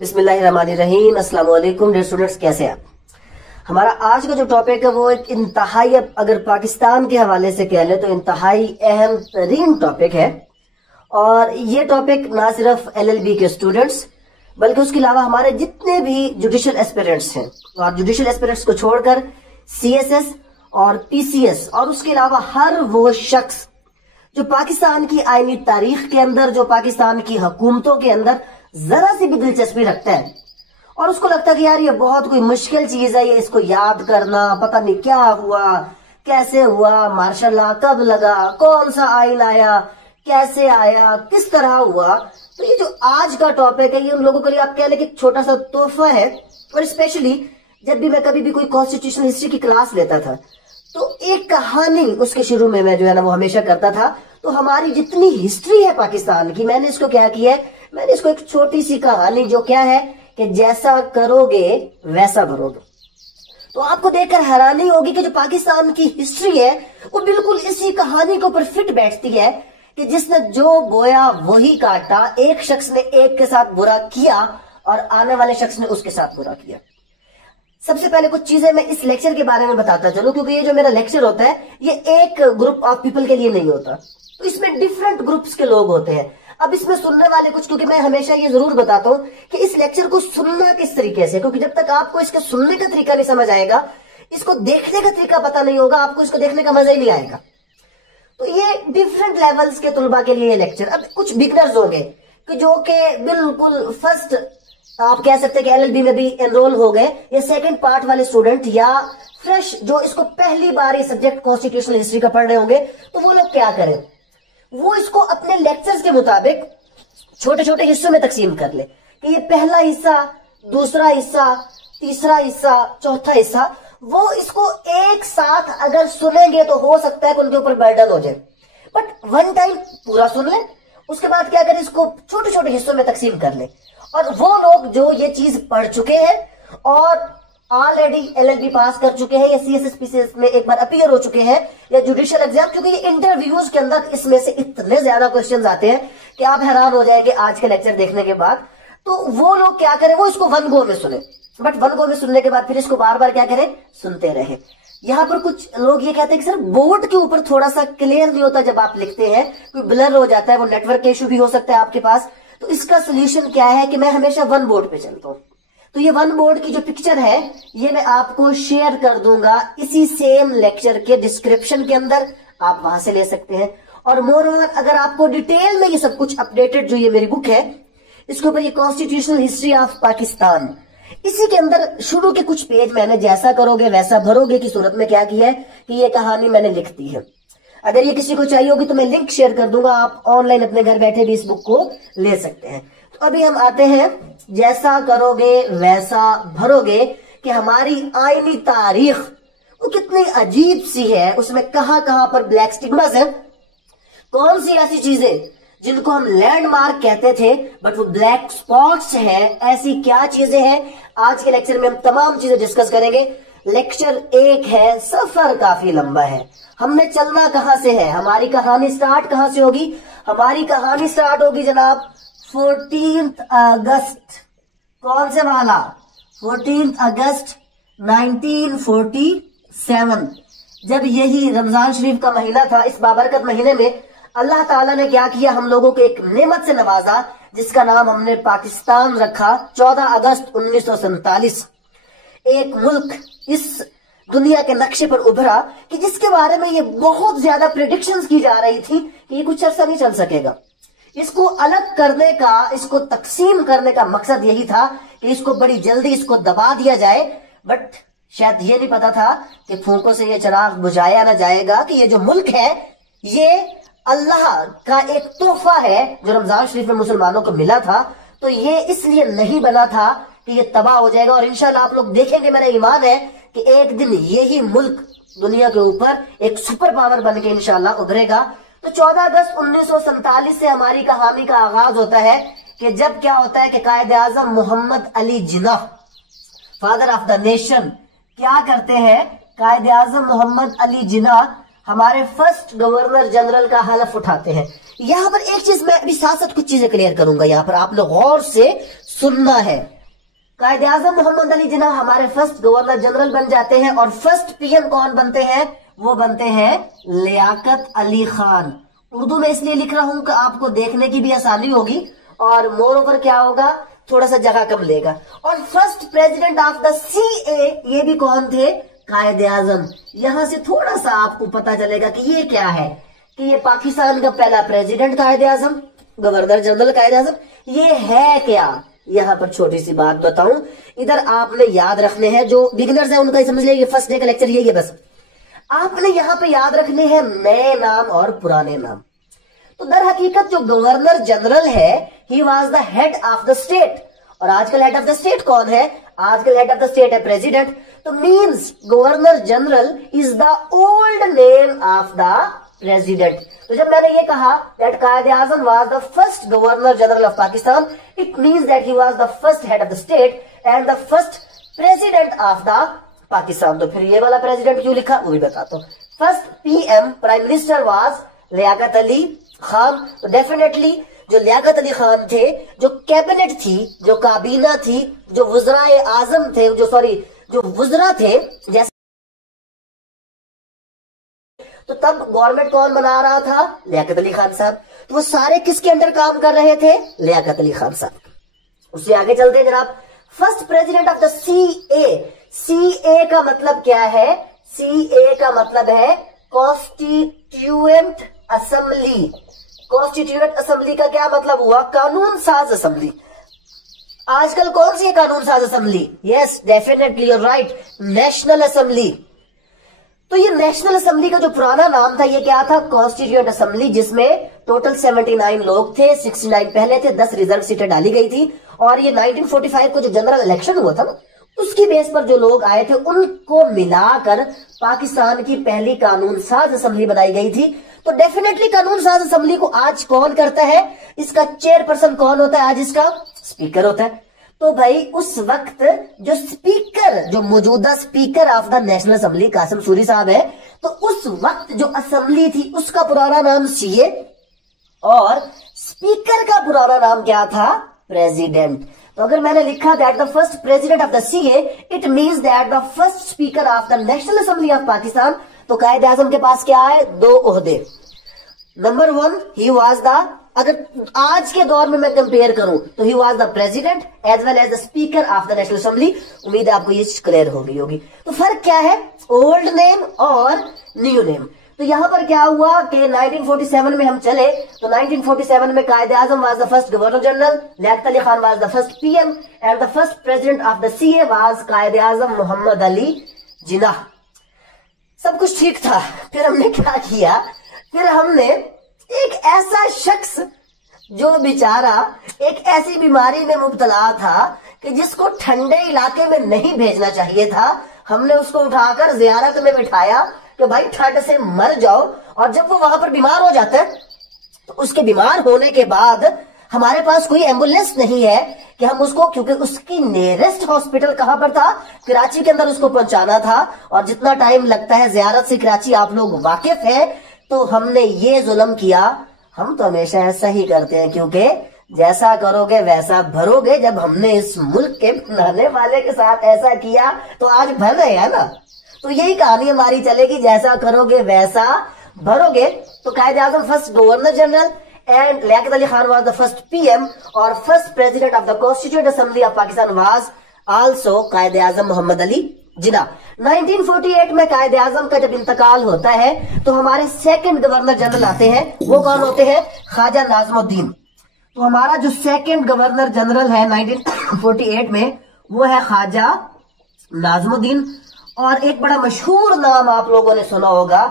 बिस्मिल्लाहिर्रहमानिर्रहीम। अस्सलाम वालेकुम डियर स्टूडेंट्स, कैसे हैं आप? हमारा आज का जो टॉपिक है वो एक इंतहाई, अगर पाकिस्तान के हवाले से कह ले तो इंतहाई अहम तरीन टॉपिक है। और ये टॉपिक ना सिर्फ एलएलबी के स्टूडेंट्स बल्कि उसके अलावा हमारे जितने भी जुडिशियल एस्पिरेंट्स हैं, और जुडिशियल एस्पिरेंट्स को छोड़कर सीएसएस और पीसीएस और उसके अलावा हर वो शख्स जो पाकिस्तान की आईनी तारीख के अंदर, जो पाकिस्तान की हुकूमतों के अंदर जरा सी भी दिलचस्पी रखता है और उसको लगता है कि यार ये बहुत कोई मुश्किल चीज है, ये इसको याद करना, पता नहीं क्या हुआ, कैसे हुआ, मार्शल लॉ कब लगा, कौन सा आइन आया, कैसे आया, किस तरह हुआ। तो ये जो आज का टॉपिक है ये उन लोगों के लिए आप कह लें कि छोटा सा तोहफा है। और स्पेशली जब भी मैं कभी भी कोई कॉन्स्टिट्यूशनल हिस्ट्री की क्लास लेता था तो एक कहानी उसके शुरू में मैं जो है ना वो हमेशा करता था। तो हमारी जितनी हिस्ट्री है पाकिस्तान की, मैंने इसको क्या किया है, मैंने इसको एक छोटी सी कहानी जो क्या है कि जैसा करोगे वैसा भरोगे। तो आपको देखकर हैरानी होगी कि जो पाकिस्तान की हिस्ट्री है वो बिल्कुल इसी कहानी के ऊपर फिट बैठती है कि जिसने जो बोया वही काटा। एक शख्स ने एक के साथ बुरा किया और आने वाले शख्स ने उसके साथ बुरा किया। सबसे पहले कुछ चीजें मैं इस लेक्चर के बारे में बताता चलूं, क्योंकि ये जो मेरा लेक्चर होता है ये एक ग्रुप ऑफ पीपल के लिए नहीं होता, तो इसमें डिफरेंट ग्रुप्स के लोग होते हैं। अब इसमें सुनने वाले कुछ, क्योंकि मैं हमेशा ये जरूर बताता हूं कि इस लेक्चर को सुनना किस तरीके से, क्योंकि जब तक आपको इसके सुनने का तरीका नहीं समझ आएगा, इसको देखने का तरीका पता नहीं होगा, आपको इसको देखने का मजा ही नहीं आएगा। तो ये डिफरेंट लेवल्स के तुलबा के लिए लेक्चर। अब कुछ बिगनर्स होंगे कि जो कि बिल्कुल फर्स्ट, आप कह सकते हैं कि एलएलबी में भी एनरोल हो गए, या सेकंड पार्ट वाले स्टूडेंट, या फ्रेश जो इसको पहली बार ये सब्जेक्ट कॉन्स्टिट्यूशनल हिस्ट्री का पढ़ रहे होंगे। तो वो लोग क्या करें, वो इसको अपने लेक्चर्स के मुताबिक छोटे छोटे हिस्सों में तकसीम कर ले कि ये पहला हिस्सा, दूसरा हिस्सा, तीसरा हिस्सा, चौथा हिस्सा। वो इसको एक साथ अगर सुनेंगे तो हो सकता है कि उनके ऊपर बर्डन हो जाए, बट वन टाइम पूरा सुन ले, उसके बाद क्या करें, इसको छोटे छोटे हिस्सों में तकसीम कर ले। और वो लोग जो ये चीज पढ़ चुके हैं और ऑलरेडी एलएलबी पास कर चुके हैं, या सीएसएस पीसीएस में एक बार अपीयर हो चुके हैं, या जुडिशियल एग्जाम, क्योंकि ये इंटरव्यूज के अंदर इसमें से इतने ज्यादा क्वेश्चंस आते हैं कि आप हैरान हो जाएंगे आज के लेक्चर देखने के बाद। तो वो लोग क्या करें, वो इसको वन गो में सुने, बट वन गो में सुनने के बाद फिर इसको बार बार क्या करें, सुनते रहे। यहाँ पर कुछ लोग ये कहते हैं कि सर बोर्ड के ऊपर थोड़ा सा क्लियर नहीं होता जब आप लिखते हैं, कोई ब्लर हो जाता है, वो नेटवर्क का इशू भी हो सकता है आपके पास। तो इसका सोल्यूशन क्या है कि मैं हमेशा वन बोर्ड पे चलता हूं। तो ये वन बोर्ड की जो पिक्चर है ये मैं आपको शेयर कर दूंगा इसी सेम लेक्चर के डिस्क्रिप्शन के अंदर, आप वहां से ले सकते हैं। और मोरओवर अगर आपको डिटेल में ये सब कुछ अपडेटेड, जो ये मेरी बुक है इसके ऊपर, ये कॉन्स्टिट्यूशनल हिस्ट्री ऑफ पाकिस्तान, इसी के अंदर शुरू के कुछ पेज मैंने जैसा करोगे वैसा भरोगे की सूरत में क्या किया है कि ये कहानी मैंने लिख दी है। अगर ये किसी को चाहिए होगी तो मैं लिंक शेयर कर दूंगा, आप ऑनलाइन अपने घर बैठे भी इस बुक को ले सकते हैं। तो अभी हम आते हैं जैसा करोगे वैसा भरोगे कि हमारी आईनी तारीख वो कितनी अजीब सी है, उसमें कहां कहां पर ब्लैक स्टिग्मास है, कौन सी ऐसी चीजें जिनको हम लैंडमार्क कहते थे बट वो ब्लैक स्पॉट्स हैं, ऐसी क्या चीजें हैं। आज के लेक्चर में हम तमाम चीजें डिस्कस करेंगे। लेक्चर एक है, सफर काफी लंबा है, हमने चलना कहां से है, हमारी कहानी स्टार्ट कहां से होगी। हमारी कहानी स्टार्ट होगी जनाब 14 अगस्त, कौन से वाला, 14 अगस्त 1947, जब यही रमजान शरीफ का महीना था। इस बाबरकत महीने में अल्लाह ताला ने क्या किया, हम लोगों को एक नेमत से नवाजा जिसका नाम हमने पाकिस्तान रखा। 14 अगस्त 1947 एक मुल्क इस दुनिया के नक्शे पर उभरा कि जिसके बारे में ये बहुत ज्यादा प्रेडिक्शंस की जा रही थी कि ये कुछ अर्सा नहीं चल सकेगा। इसको अलग करने का, इसको तकसीम करने का मकसद यही था कि इसको बड़ी जल्दी इसको दबा दिया जाए, बट शायद ये नहीं पता था कि फूंकों से ये चिराग बुझाया ना जाएगा, कि ये जो मुल्क है ये अल्लाह का एक तोहफा है जो रमजान शरीफ में मुसलमानों को मिला था। तो ये इसलिए नहीं बना था कि ये तबाह हो जाएगा। और इंशाल्लाह आप लोग देखेंगे, मेरा ईमान है कि एक दिन यही मुल्क दुनिया के ऊपर एक सुपर पावर बन के इंशाल्लाह उभरेगा। तो 14 अगस्त 1947 से हमारी कहानी का आगाज होता है कि जब क्या होता है कि कायद आजम Mohammad Ali Jinnah, father of the nation, क्या करते हैं, कायद आजम मोहम्मद अली जिन्ना हमारे फर्स्ट गवर्नर जनरल का हलफ उठाते हैं। यहाँ पर एक चीज मैं अभी साथ साथ कुछ चीजें क्लियर करूंगा, यहाँ पर आप लोग गौर से सुनना है। कायदे आजम मोहम्मद अली जिन्ना हमारे फर्स्ट गवर्नर जनरल बन जाते हैं और फर्स्ट पीएम कौन बनते हैं? वो बनते हैं लियाकत अली खान। उर्दू में इसलिए लिख रहा हूं कि आपको देखने की भी आसानी होगी और मोर ओवर क्या होगा, थोड़ा सा जगह कम लेगा। और first president of the CA ये भी कौन थे? कायदे आजम। यहां से थोड़ा सा आपको पता चलेगा कि ये क्या है, कि ये पाकिस्तान का पहला प्रेसिडेंट कायदे आजम, गवर्नर जनरल कायदे आजम, ये है क्या? यहां पर छोटी सी बात बताऊं, इधर आपने याद रखने हैं, जो बिगिनर्स है उनका समझ लिया, फर्स्ट डे का लेक्चर यही है। बस आपने यहां पे याद रखने हैं नए नाम और पुराने नाम। तो दर हकीकत जो गवर्नर जनरल है, he was the head of the state, और आजकल हेड ऑफ द स्टेट कौन है? आजकल हेड ऑफ द स्टेट है प्रेसिडेंट। तो means governor general is the old name of the president. तो जब मैंने ये कहा that Quaid-e Azam was the first governor general of Pakistan, it means that he was the first head of the state and the first president of the Pakistan. तो फिर ये वाला president क्यों लिखा वो भी बताता हूं। First PM prime minister was Liaquat Ali Khan. तो डेफिनेटली जो लियाकत अली खान थे, जो कैबिनेट थी, जो काबीना थी, जो वुज़राए आजम थे, जो वुज़रा थे, जैसे तो तब गवर्नमेंट कौन बना रहा था? लियाकत अली खान साहब। तो वो सारे किसके अंडर काम कर रहे थे? लियाकत अली खान साहब। उससे आगे चलते हैं जनाब। First president of the CA. CA का मतलब क्या है? सीए का मतलब है कॉन्स्टिट्यूएंट असेंबली। कॉन्स्टिट्यूएंट असेंबली का क्या मतलब हुआ? कानून साज असेंबली। आजकल कौन सी है कानून साज assembly? Yes definitely you right, national assembly. तो ये नेशनल असेंबली का जो पुराना नाम था ये क्या था? कॉन्स्टिट्यूएंट असेंबली, जिसमें टोटल 79 लोग थे, 69 पहले थे, 10 रिजर्व सीटें डाली गई थी। और ये 1945 को जो जनरल इलेक्शन हुआ था ना, उसकी बेस पर जो लोग आए थे उनको मिलाकर पाकिस्तान की पहली कानून साज असेंबली बनाई गई थी। तो डेफिनेटली कानून साज असेंबली को आज कौन करता है? इसका चेयरपर्सन कौन होता है? आज इसका स्पीकर होता है। तो भाई उस वक्त जो स्पीकर, जो मौजूदा speaker of the national Assembly Qasim Suri साहब है, तो उस वक्त जो असेंबली थी उसका पुराना नाम सीए और स्पीकर का पुराना नाम क्या था? प्रेसिडेंट। तो अगर मैंने लिखा that the first president of the CA, it means that the first speaker of the national assembly of Pakistan. तो कायदे आजम के पास क्या है? 2 ओहदे। नंबर 1 ही वाज द, अगर आज के दौर में मैं कंपेयर करूं तो he was the president as well as the speaker of the national Assembly. उम्मीद है आपको ये क्लियर हो गई होगी। तो फर्क क्या है? ओल्ड नेम और न्यू नेम। तो यहां पर क्या हुआ कि 1947 में हम चले तो 1947 में Quaid-e Azam was the first governor general, Liaquat Ali Khan was the first PM and the first president of the CA was Quaid-e Azam Mohammad Ali Jinnah. सब कुछ ठीक था। फिर हमने क्या किया? फिर हमने एक ऐसा शख्स जो बेचारा एक ऐसी बीमारी में मुब्तला था कि जिसको ठंडे इलाके में नहीं भेजना चाहिए था, हमने उसको उठाकर जियारत में बिठाया कि भाई ठंड से मर जाओ। और जब वो वहां पर बीमार हो जाता है तो उसके बीमार होने के बाद हमारे पास कोई एम्बुलेंस नहीं है कि हम उसको, क्योंकि उसकी नियरेस्ट हॉस्पिटल कहां पर था? कराची के अंदर उसको पहुंचाना था। और जितना टाइम लगता है जियारत से कराची आप लोग वाकिफ है। तो हमने ये जुल्म किया। हम तो हमेशा ऐसा ही करते हैं, क्योंकि जैसा करोगे वैसा भरोगे। जब हमने इस मुल्क के बनाने वाले के साथ ऐसा किया तो आज भर रहे हैं ना। तो यही कहानी हमारी चलेगी, जैसा करोगे वैसा भरोगे। तो Quaid-e Azam first governor general and Liaquat Ali Khan was the first PM और first president of the constituent assembly of Pakistan was also Quaid-e Azam Mohammad Ali Jinnah. 1948 में कायदे आजम का जब इंतकाल होता है तो हमारे सेकंड गवर्नर जनरल आते हैं। वो कौन होते हैं? ख्वाजा नाज़मुद्दीन। तो हमारा जो सेकंड गवर्नर जनरल है 1948 में वो है ख्वाजा नाज़मुद्दीन। और एक बड़ा मशहूर नाम आप लोगों ने सुना होगा।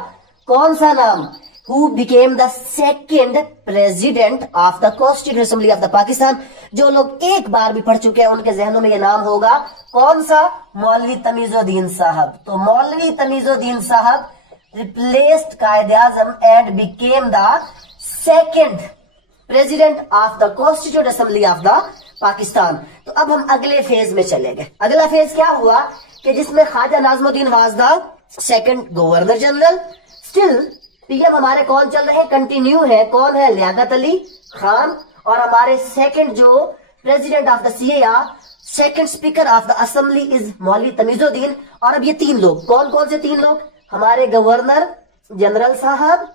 कौन सा नाम? Who became the second president of the Constituent Assembly of the Pakistan। जो लोग एक बार भी पढ़ चुके हैं उनके जहनों में ये नाम होगा। कौन सा? मौलवी तमीजुद्दीन साहब। तो मौलवी तमीजुद्दीन साहब replaced Quaid-e Azam and became the second president of the constituent assembly of the Pakistan. तो अब हम अगले फेज में चले गए। अगला फेज क्या हुआ कि जिसमें Khawaja Nazimuddin was the second governor general. Still PM हमारे कौन चल रहे हैं? कंटिन्यू है। कौन है? लियाकत अली खान। और हमारे सेकंड जो president of the CAR, second speaker of the assembly is मौलवी तमीजुद्दीन। और अब ये 3 लोग, कौन कौन से 3 लोग? हमारे गवर्नर जनरल साहब,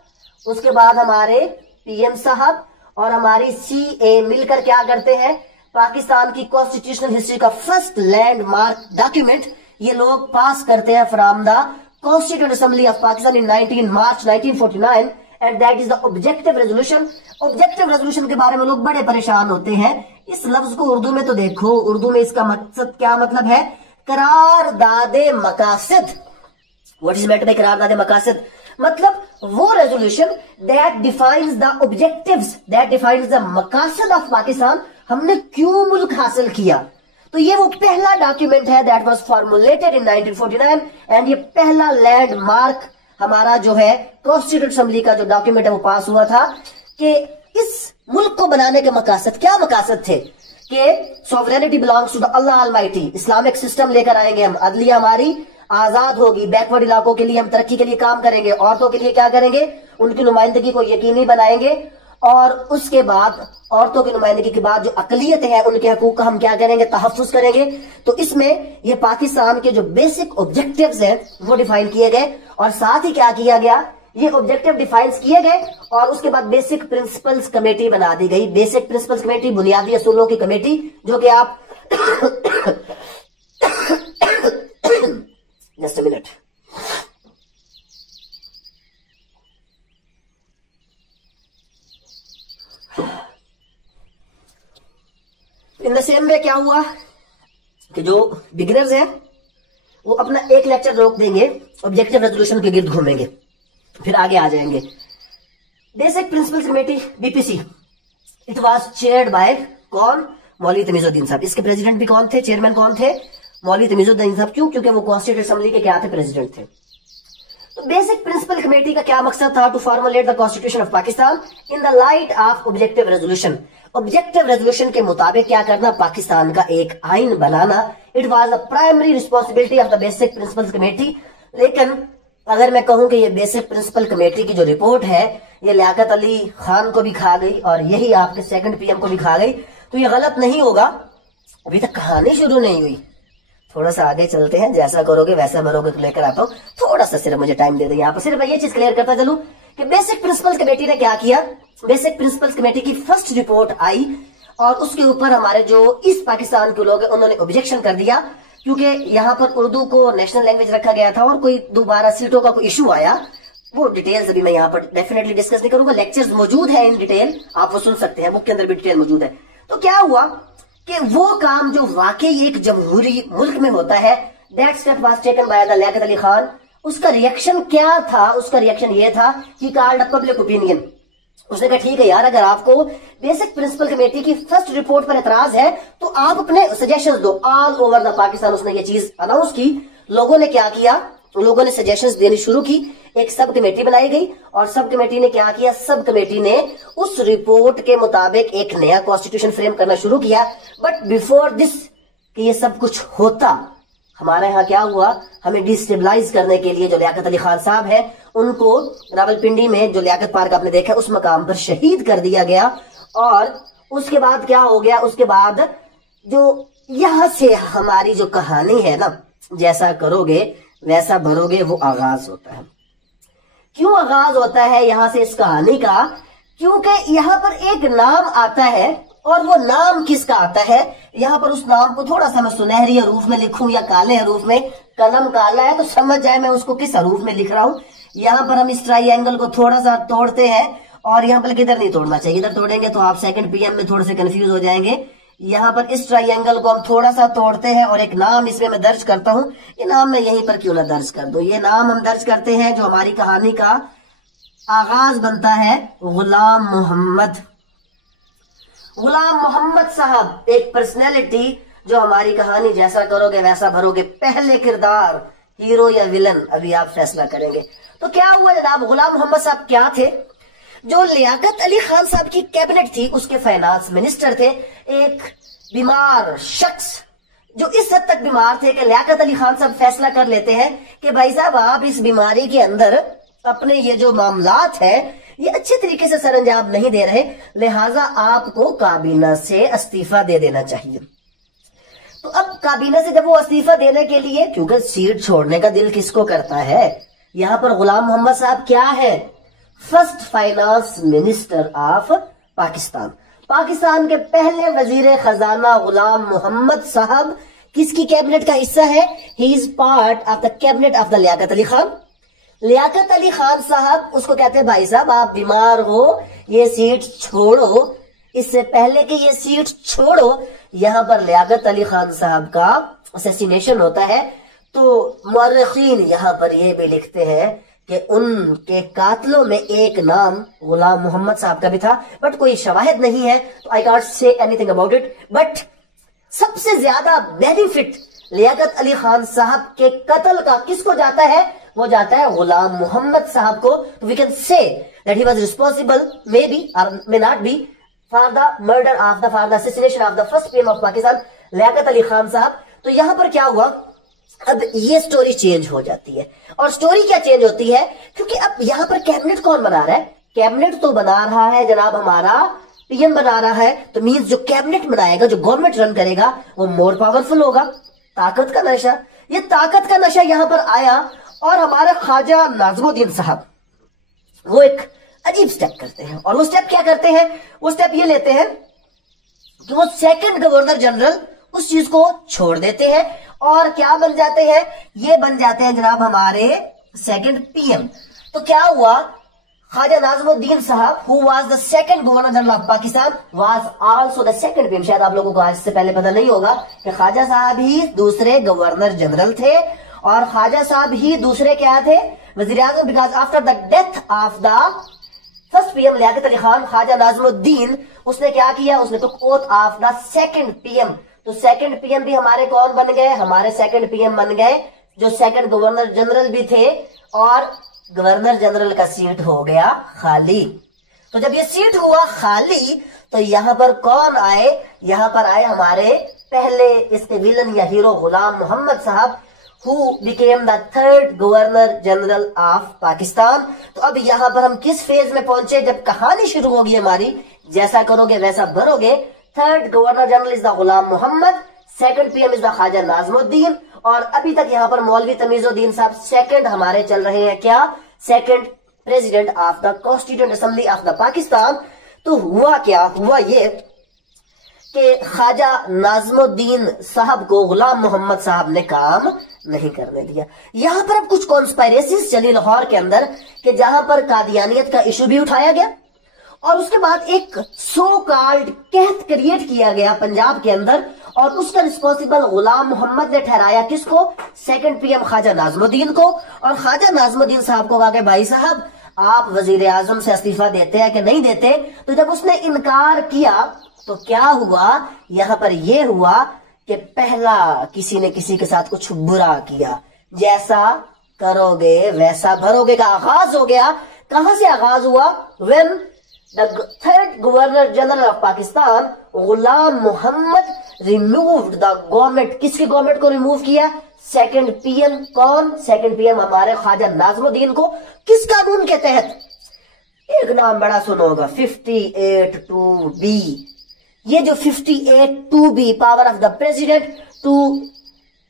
उसके बाद हमारे PM साहब और हमारी CA मिलकर क्या करते हैं? पाकिस्तान की कॉन्स्टिट्यूशनल हिस्ट्री का फर्स्ट लैंडमार्क डॉक्यूमेंट ये लोग पास करते हैं from the constituent assembly of Pakistan in 19 March 1949 and that is the objective resolution. Objective resolution के बारे में लोग बड़े परेशान होते हैं। इस लफ्ज को उर्दू में तो देखो, उर्दू में इसका मकसद क्या मतलब है? करारदादे मकासद। व्हाट इज मेंट बाय करारदादे मकासद? मतलब वो resolution that defines the objectives, that defines the मकासद ऑफ पाकिस्तान। हमने क्यों मुल्क हासिल किया? तो ये वो पहला डॉक्यूमेंट है that was formulated in 1949 and ये पहला लैंडमार्क हमारा जो है कॉन्स्टिट्यूएंट असेंबली का जो डॉक्यूमेंट है वो पास हुआ था कि इस मुल्क को बनाने के मकासद क्या मकासद थे कि sovereignty belongs to the Allah Almighty, Islamic system लेकर आएंगे हम, अदलिया हमारी आजाद होगी, बैकवर्ड इलाकों के लिए हम तरक्की के लिए काम करेंगे, औरतों के लिए क्या करेंगे? उनकी नुमाइंदगी को यकीनी बनाएंगे और उसके बाद औरतों की नुमाइंदगी के बाद जो अकलियत है उनके हकूक का हम क्या करेंगे? तहफ्फुज करेंगे। तो इसमें ये पाकिस्तान के जो बेसिक ऑब्जेक्टिव्स हैं वो डिफाइन किए गए और साथ ही क्या किया गया? ये ऑब्जेक्टिव डिफाइन किए गए और उसके बाद बेसिक प्रिंसिपल्स कमेटी बना दी गई। बेसिक प्रिंसिपल्स कमेटी, बुनियादी असूलों की कमेटी, जो कि आप just a minute, in the same way क्या हुआ कि जो बिगिनर्स हैं वो अपना एक लेक्चर रोक देंगे, ऑब्जेक्टिव रेजोल्यूशन के गिर्द घूमेंगे, फिर आगे आ जाएंगे। Basic principles committee BPC, it was chaired by कौन? मौलवी तमीजुद्दीन साहब। इसके प्रेसिडेंट भी कौन थे? चेयरमैन कौन थे? मौलवी तमीजुद्दीन साहब। क्यों? क्योंकि वो कॉन्स्टिट्यूएंट असेंबली के क्या थे? प्रेसिडेंट थे। तो बेसिक प्रिंसिपल कमेटी का क्या मकसद था? To formulate the constitution of Pakistan in the light of objective resolution. Objective resolution के मुताबिक क्या करना? पाकिस्तान का एक आइन बनाना। It was the primary responsibility of the basic principle committee. लेकिन अगर मैं कहूं कि ये बेसिक प्रिंसिपल कमेटी की जो रिपोर्ट है ये लियाकत अली खान को भी खा गई और यही आपके सेकंड PM को भी खा गई, तो ये गलत नहीं होगा। अभी तक कहानी शुरू नहीं हुई, थोड़ा सा आगे चलते हैं। जैसा करोगे वैसा भरोगे तो लेकर आता हूं। थोड़ा सा सिर्फ मुझे टाइम दे दे यहाँ पर, सिर्फ मैं ये चीज क्लियर करता चलूं कि बेसिक प्रिंसिपल कमेटी ने क्या किया। बेसिक प्रिंसिपल कमेटी की फर्स्ट रिपोर्ट आई और उसके ऊपर हमारे जो ईस्ट पाकिस्तान के लोग हैं उन्होंने ऑब्जेक्शन कर दिया, क्योंकि यहाँ पर उर्दू को नेशनल लैंग्वेज रखा गया था और कोई दोबारा सीटों का कोई इशू आया। वो डिटेल्स अभी मैं यहाँ पर डेफिनेटली डिस्कस नहीं करूंगा, लेक्चर्स मौजूद है इन डिटेल, आप वो सुन सकते हैं, बुक के अंदर भी डिटेल मौजूद है। तो क्या हुआ कि वो काम जो वाकई एक जमहूरी मुल्क में होता है, that step was taken by the Liaquat Ali Khan. उसका रिएक्शन क्या था? उसका रिएक्शन ये था कि कॉल्ड पब्लिक ओपिनियन। उसने कहा ठीक है यार, अगर आपको बेसिक प्रिंसिपल कमेटी की फर्स्ट रिपोर्ट पर एतराज है तो आप अपने सजेशंस दो। ऑल ओवर द पाकिस्तान उसने ये चीज अनाउंस की। लोगों ने क्या किया? लोगों ने सजेशंस देनी शुरू की। एक सब कमेटी बनाई गई और सब कमेटी ने क्या किया? सब कमेटी ने उस रिपोर्ट के मुताबिक एक नया कॉन्स्टिट्यूशन फ्रेम करना शुरू किया। बट बिफोर दिस कि ये सब कुछ होता, हमारे यहाँ क्या हुआ? हमें डिस्टेबलाइज करने के लिए जो लियाकत अली खान साहब है उनको रावलपिंडी में जो लियाकत पार्क आपने देखा उस मकाम पर शहीद कर दिया गया। और उसके बाद क्या हो गया? उसके बाद जो यहां से हमारी जो कहानी है ना, जैसा करोगे वैसा भरोगे, वो आगाज होता है। क्यों आगाज होता है यहां से इस कहानी का? क्योंकि यहां पर एक नाम आता है और वो नाम किसका आता है? यहाँ पर उस नाम को थोड़ा सा मैं सुनहरी हरूफ में लिखूं या काले हरूफ में, कलम काला है तो समझ जाए मैं उसको किस हरूफ में लिख रहा हूं। यहाँ पर हम इस ट्राइंगल को थोड़ा सा तोड़ते हैं और यहाँ पर किधर नहीं तोड़ना चाहिए, इधर तोड़ेंगे तो आप सेकंड PM में थोड़े से कंफ्यूज हो जाएंगे। यहाँ पर इस ट्राइंगल को हम थोड़ा सा तोड़ते हैं और एक नाम इसमें मैं दर्ज करता हूं। ये नाम मैं यहीं पर क्यों ना दर्ज कर दूं। ये नाम हम दर्ज करते हैं जो हमारी कहानी का आगाज बनता है, गुलाम मोहम्मद। गुलाम मोहम्मद साहब एक पर्सनैलिटी जो हमारी कहानी जैसा करोगे वैसा भरोगे, पहले किरदार, हीरो या विलन, अभी आप फैसला करेंगे। तो क्या हुआ जनाब? गुलाम मोहम्मद साहब क्या थे? जो लियाकत अली खान साहब की कैबिनेट थी उसके फाइनेंस मिनिस्टर थे। एक बीमार शख्स जो इस हद तक बीमार थे कि लियाकत अली खान साहब फैसला कर लेते हैं कि भाई साहब आप इस बीमारी के अंदर अपने ये जो मामलात है ये अच्छे तरीके से सर अंजाम नहीं दे रहे, लिहाजा आपको काबीना से इस्तीफा दे देना चाहिए। तो अब काबीना से जब वो इस्तीफा देने के लिए, क्योंकि सीट छोड़ने का दिल किसको करता है, यहां पर गुलाम मोहम्मद साहब क्या है, first finance minister of Pakistan, Pakistan के पहले वजीर खजाना गुलाम मोहम्मद साहब किसकी कैबिनेट का हिस्सा है, he is part of the cabinet of the Liaquat Ali Khan. Liaquat Ali Khan साहब, उसको कहते हैं भाई साहब आप बीमार हो, ये सीट छोड़ो, इससे पहले कि ये सीट छोड़ो, यहां पर लियाकत अली खान साहब का असैसिनेशन होता है। तो मौरखीन यहां पर ये भी लिखते हैं कि उनके कातलों में एक नाम गुलाम मोहम्मद साहब का भी था, बट कोई शवाहिद नहीं है, तो I can't say anything about it. But सबसे ज्यादा बेनिफिट लियाकत अली खान साहब के कत्ल का किसको जाता है, वो जाता है गुलाम मोहम्मद साहब को। तो we can say that he was responsible, may be और may not be, for the murder of the, for the assassination of the first PM of Pakistan Liaquat Ali Khan साहब। तो यहां पर क्या हुआ, अब ये स्टोरी चेंज हो जाती है। और स्टोरी क्या चेंज होती है, क्योंकि अब यहां पर कैबिनेट कौन बना रहा है, कैबिनेट तो बना रहा है जनाब हमारा पीएम बना रहा है। तो मींस जो कैबिनेट बनाएगा, जो गवर्नमेंट रन करेगा, वो मोर पावरफुल होगा। ताकत का नशा, ये ताकत का नशा यहां पर आया। और हमारे ख्वाजा नाज़मुद्दीन साहब वो एक अजीब स्टेप करते हैं। और वो स्टेप क्या करते हैं, वो स्टेप ये लेते हैं कि वो सेकंड गवर्नर जनरल उस चीज को छोड़ देते हैं और क्या बन जाते हैं, ये बन जाते हैं जनाब हमारे सेकंड पीएम। तो क्या हुआ, ख्वाजा नाज़मुद्दीन साहब who was the second governor general of Pakistan was also the second PM. शायद आप लोगों को आज से पहले पता नहीं होगा कि ख्वाजा साहब ही दूसरे गवर्नर जनरल थे और ख्वाजा साहब ही दूसरे क्या थे, वजीर आजम। Because after the death of the first PM Liaquat Ali Khan, Khawaja Nazimuddin उसने क्या किया, उसने तो oath of the second PM. तो सेकंड पीएम भी हमारे कौन बन गए, हमारे सेकंड पीएम बन गए जो सेकंड गवर्नर जनरल भी थे। और गवर्नर जनरल का सीट हो गया खाली। तो जब ये सीट हुआ खाली, तो यहां पर कौन आए, यहां पर आए हमारे पहले इसके विलन या हीरो गुलाम मोहम्मद साहब, who became the third governor general of Pakistan. तो अब यहां पर हम किस फेज में पहुंचे, जब कहानी शुरू होगी हमारी, जैसा करोगे वैसा भरोगे। Third governor general is the Ghulam Mohammad, second PM is the Khawaja Nazimuddin. और अभी तक यहां पर मौलवी तमीजुद्दीन साहब सेकंड हमारे चल रहे हैं, क्या, second president of the constituent assembly of the Pakistan. तो हुआ क्या, हुआ ये कि ख्वाजा नाज़मुद्दीन साहब को गुलाम मोहम्मद साहब ने काम नहीं करने दिया। यहां पर अब कुछ कॉन्स्पायरेसीज चली लाहौर के अंदर कि जहां पर कादियानियत का इशू भी उठाया गया और उसके बाद एक सो कॉल्ड कहत क्रिएट किया गया पंजाब के अंदर और उसका रिस्पॉन्सिबल गुलाम मोहम्मद ने ठहराया किसको, सेकंड पीएम ख्वाजा नाज़मुद्दीन को। और ख्वाजा नाज़मुद्दीन साहब को कहा कि भाई साहब आप वजीर आजम से इस्तीफा देते हैं कि नहीं देते। तो जब उसने इनकार किया तो क्या हुआ, यहां पर यह हुआ कि पहला किसी ने किसी के साथ कुछ बुरा किया, जैसा करोगे वैसा भरोगे का आगाज हो गया। कहां से आगाज हुआ, when the third governor general of Pakistan Ghulam Mohammad removed the government. किसकी गवर्नमेंट को रिमूव किया, सेकंड पीएम। कौन, सेकंड पीएम हमारे ख्वाजा नाज़मुद्दीन को। किस कानून के तहत, एक नाम बड़ा सुना होगा 58(2)B। ये जो 58(2)B power of the president to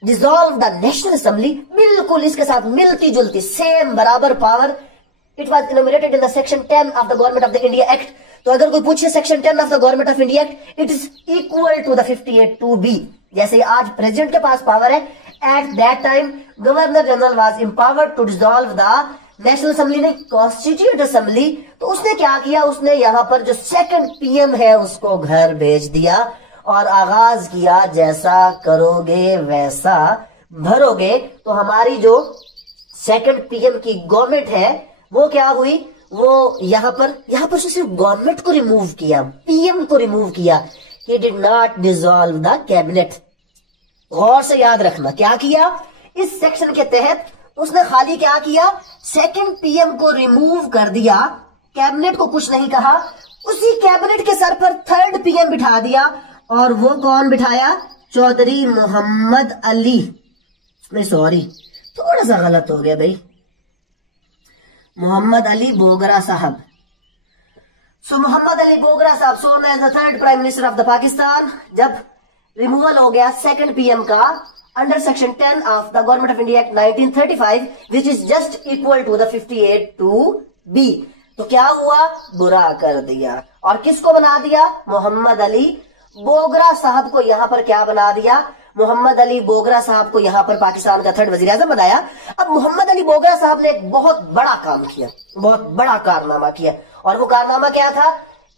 dissolve the national assembly, बिल्कुल इसके साथ मिलती जुलती सेम बराबर power. It was enumerated in the section 10 of the government of the India act. तो अगर कोई पूछे section 10 of the government of India act, it is equal to the 58(2)B। जैसे आज प्रेसिडेंट के पास पावर है, at that time governor general was empowered to dissolve the national assembly, नहीं कॉन्स्टिट्यूएंट असेंबली। तो उसने क्या किया, उसने यहां पर जो सेकंड पीएम है उसको घर भेज दिया और आगाज किया जैसा करोगे वैसा भरोगे। तो हमारी जो सेकंड पीएम की गवर्नमेंट है वो क्या हुई, वो यहां पर सिर्फ गवर्नमेंट को रिमूव किया, पीएम को रिमूव किया। He did not dissolve the cabinet. गौर से याद रखना क्या किया, इस सेक्शन के तहत उसने खाली क्या किया, सेकंड पीएम को रिमूव कर दिया, कैबिनेट को कुछ नहीं कहा। उसी कैबिनेट के सर पर थर्ड पीएम बिठा दिया और वो कौन बिठाया, चौधरी मोहम्मद अली, नहीं सॉरी थोड़ा सा गलत हो गया भाई, मोहम्मद अली बोगरा साहब, सो मोहम्मद अली बोगरा साहब sworn as the third prime minister of the Pakistan जब रिमूवल हो गया सेकंड पीएम का under section 10 of the government of India act 1935 which is just equal to the 58(2)B। तो क्या हुआ, बुरा कर दिया। और किसको बना दिया, मोहम्मद अली बोगरा साहब को यहां पर क्या बना दिया, मोहम्मद अली बोगरा साहब को यहां पर पाकिस्तान का थर्ड वजीर आजम बनाया। अब मोहम्मद अली बोगरा साहब ने एक बहुत बड़ा काम किया, बहुत बड़ा कारनामा किया, और वो कारनामा क्या था,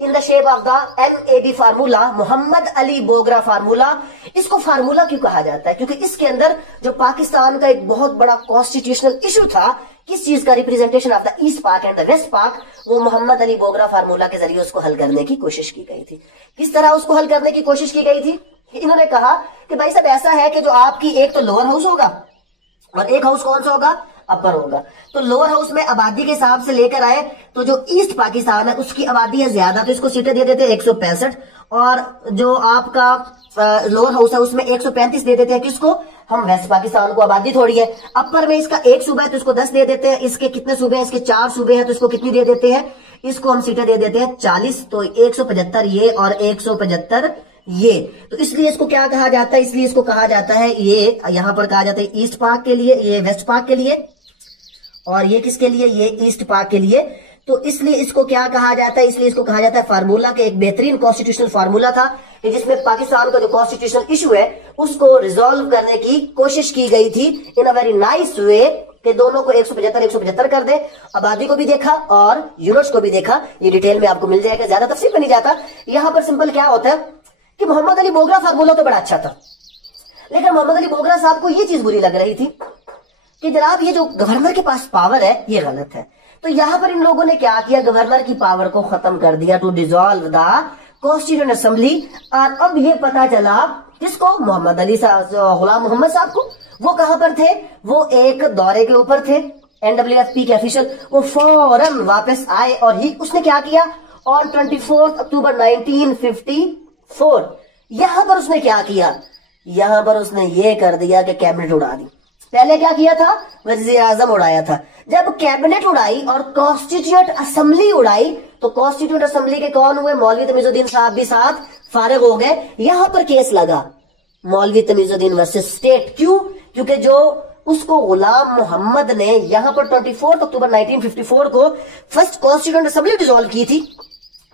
in the shape of the MAB formula, Mohammad Ali Bogra formula. इसको फार्मूला क्यों कहा जाता है, क्योंकि इसके अंदर जो पाकिस्तान का एक बहुत बड़ा कॉन्स्टिट्यूशनल इशू था, किस चीज का रिप्रेजेंटेशन ऑफ द ईस्ट पाक एंड द वेस्ट पाक, वो मोहम्मद अली बोगरा फार्मूला के जरिए उसको हल करने की कोशिश की गई थी। किस तरह उसको हल करने की कोशिश की गई थी, इन्होंने कहा कि भाई साहब ऐसा है कि जो आपकी एक तो लोअर हाउस होगा और एक हाउस कौन सा होगा, अपर होगा। तो लोअर हाउस में आबादी के हिसाब से लेकर आए तो जो ईस्ट पाकिस्तान है उसकी आबादी है ज्यादा, तो इसको सीटें दे देते हैं 165, और जो आपका लोअर हाउस है उसमें 135 दे देते हैं किसको, हम वेस्ट पाकिस्तान को, आबादी थोड़ी है। अपर में इसका एक सूबा है तो इसको 10 दे देते हैं, इसके कितने सूबे हैं, इसके 4 सूबे हैं तो इसको कितनी दे देते हैं, इसको हम सीटें दे देते हैं 40, तो 175 ये और 175 ये। तो इसलिए इसको क्या कहा जाता है, इसलिए इसको कहा जाता है, ये यहां पर कहा जाता है ईस्ट पाक के लिए, ये वेस्ट पाक के लिए, और ये किसके लिए, ये ईस्ट पाक के लिए। तो इसलिए इसको क्या कहा जाता है, इसलिए इसको कहा जाता है फार्मूला के एक बेहतरीन कॉन्स्टिट्यूशनल फार्मूला था कि जिसमें पाकिस्तान का जो कॉन्स्टिट्यूशनल इशू है उसको रिजॉल्व करने की कोशिश की गई थी इन अ वेरी नाइस वे, कि दोनों को 175 कर दे। आबादी को भी देखा और यूनिट्स को भी देखा, ये डिटेल में आपको मिल जाएगा, ज्यादा तफसील में नहीं जाता। यहां पर सिंपल क्या होता है कि मोहम्मद अली बोगरा फार्मूला तो बड़ा अच्छा था, लेकिन मोहम्मद अली बोगरा साहब को ये चीज बुरी लग रही थी कि जनाब ये जो गवर्नर के पास पावर है ये गलत है। तो यहां पर इन लोगों ने क्या किया, गवर्नर की पावर को खत्म कर दिया, to dissolve the constituent assembly. और अब ये पता चला किसको, मोहम्मद अली साहब, गुलाम मोहम्मद साहब को। वो कहां पर थे, वो एक दौरे के ऊपर थे, NWFP के ऑफिशियल, वो फौरन वापस आए और ही उसने क्या किया, ऑन 24 अक्टूबर 1954 यहां पर उसने क्या किया, यहां पर उसने ये कर दिया कि कैबिनेट उड़ा दी। पहले क्या किया था, वजीर आजम उड़ाया था। जब कैबिनेट उड़ाई और कॉन्स्टिट्यूएंट असेंबली उड़ाई, तो कॉन्स्टिट्यूएंट असेंबली के कौन हुए, मौलवी तमीजुद्दीन साहब भी साथ फारिग हो गए। यहां पर केस लगा मौलवी तमीजुद्दीन वर्सेस स्टेट। क्यों, क्योंकि जो उसको गुलाम मोहम्मद ने यहां पर 24 अक्टूबर 1954 को फर्स्ट कॉन्स्टिट्यूएंट असेंबली डिसॉल्व की थी।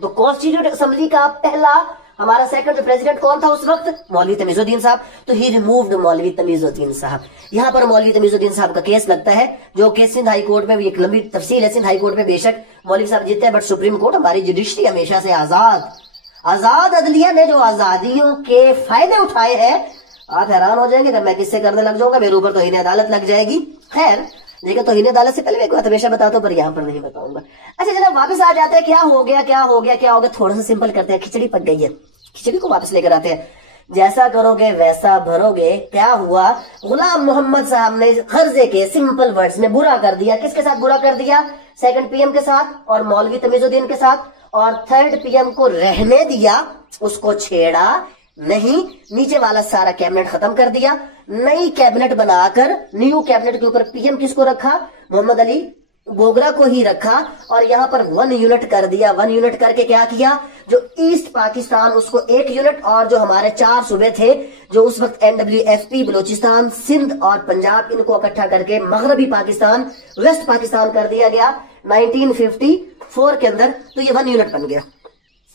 तो कॉन्स्टिट्यूएंट असेंबली का पहला हमारा सेकंड प्रेसिडेंट कौन था उस वक्त, मौलवी तमीजुद्दीन साहब। तो ही रिमूव्ड मौलवी तमीजुद्दीन साहब। यहां पर मौलवी तमीजुद्दीन साहब का केस लगता है, जो कि सिंध हाई कोर्ट में भी एक लंबी तफसील है। सिंध हाई कोर्ट में बेशक मौलवी साहब जीतते हैं, बट सुप्रीम कोर्ट, हमारी जुडिशरी हमेशा से आजाद अदलिया ने जो आजादियों के फायदे उठाए हैं, आप हैरान हो जाएंगे अगर मैं किससे करने लग जाऊंगा, मेरे ऊपर तौहीन अदालत लग जाएगी। खैर, लेकिन तौहीन अदालत से पहले एक बात हमेशा बताता हूं, पर यहां पर नहीं बताऊंगा। अच्छा जनाब, वापस आ जाते हैं, क्या हो गया, थोड़ा सा सिंपल करते हैं, खिचड़ी पक गई है, खिचड़ी को वापस लेकर आते हैं। जैसा करोगे वैसा भरोगे। क्या हुआ, गुलाम मोहम्मद साहब ने कर्जे के सिंपल वर्ड्स में बुरा कर दिया। किसके साथ बुरा कर दिया, सेकंड पीएम के साथ और मौलवी तमीजुद्दीन के साथ, और थर्ड पीएम को रहने दिया, उसको छेड़ा नहीं। नीचे वाला सारा कैबिनेट खत्म कर दिया, नई कैबिनेट बनाकर न्यू कैबिनेट के ऊपर पीएम किसको रखा, मोहम्मद अली बोगरा को ही रखा, और यहां पर 1 यूनिट कर दिया। 1 यूनिट करके क्या किया, जो ईस्ट पाकिस्तान उसको 1 यूनिट, और जो हमारे 4 सूबे थे जो उस वक्त NWFP, बलूचिस्तान, सिंध और पंजाब, इनको इकट्ठा करके मगरबी पाकिस्तान, वेस्ट पाकिस्तान कर दिया गया 1954 के अंदर। तो ये 1 यूनिट बन गया।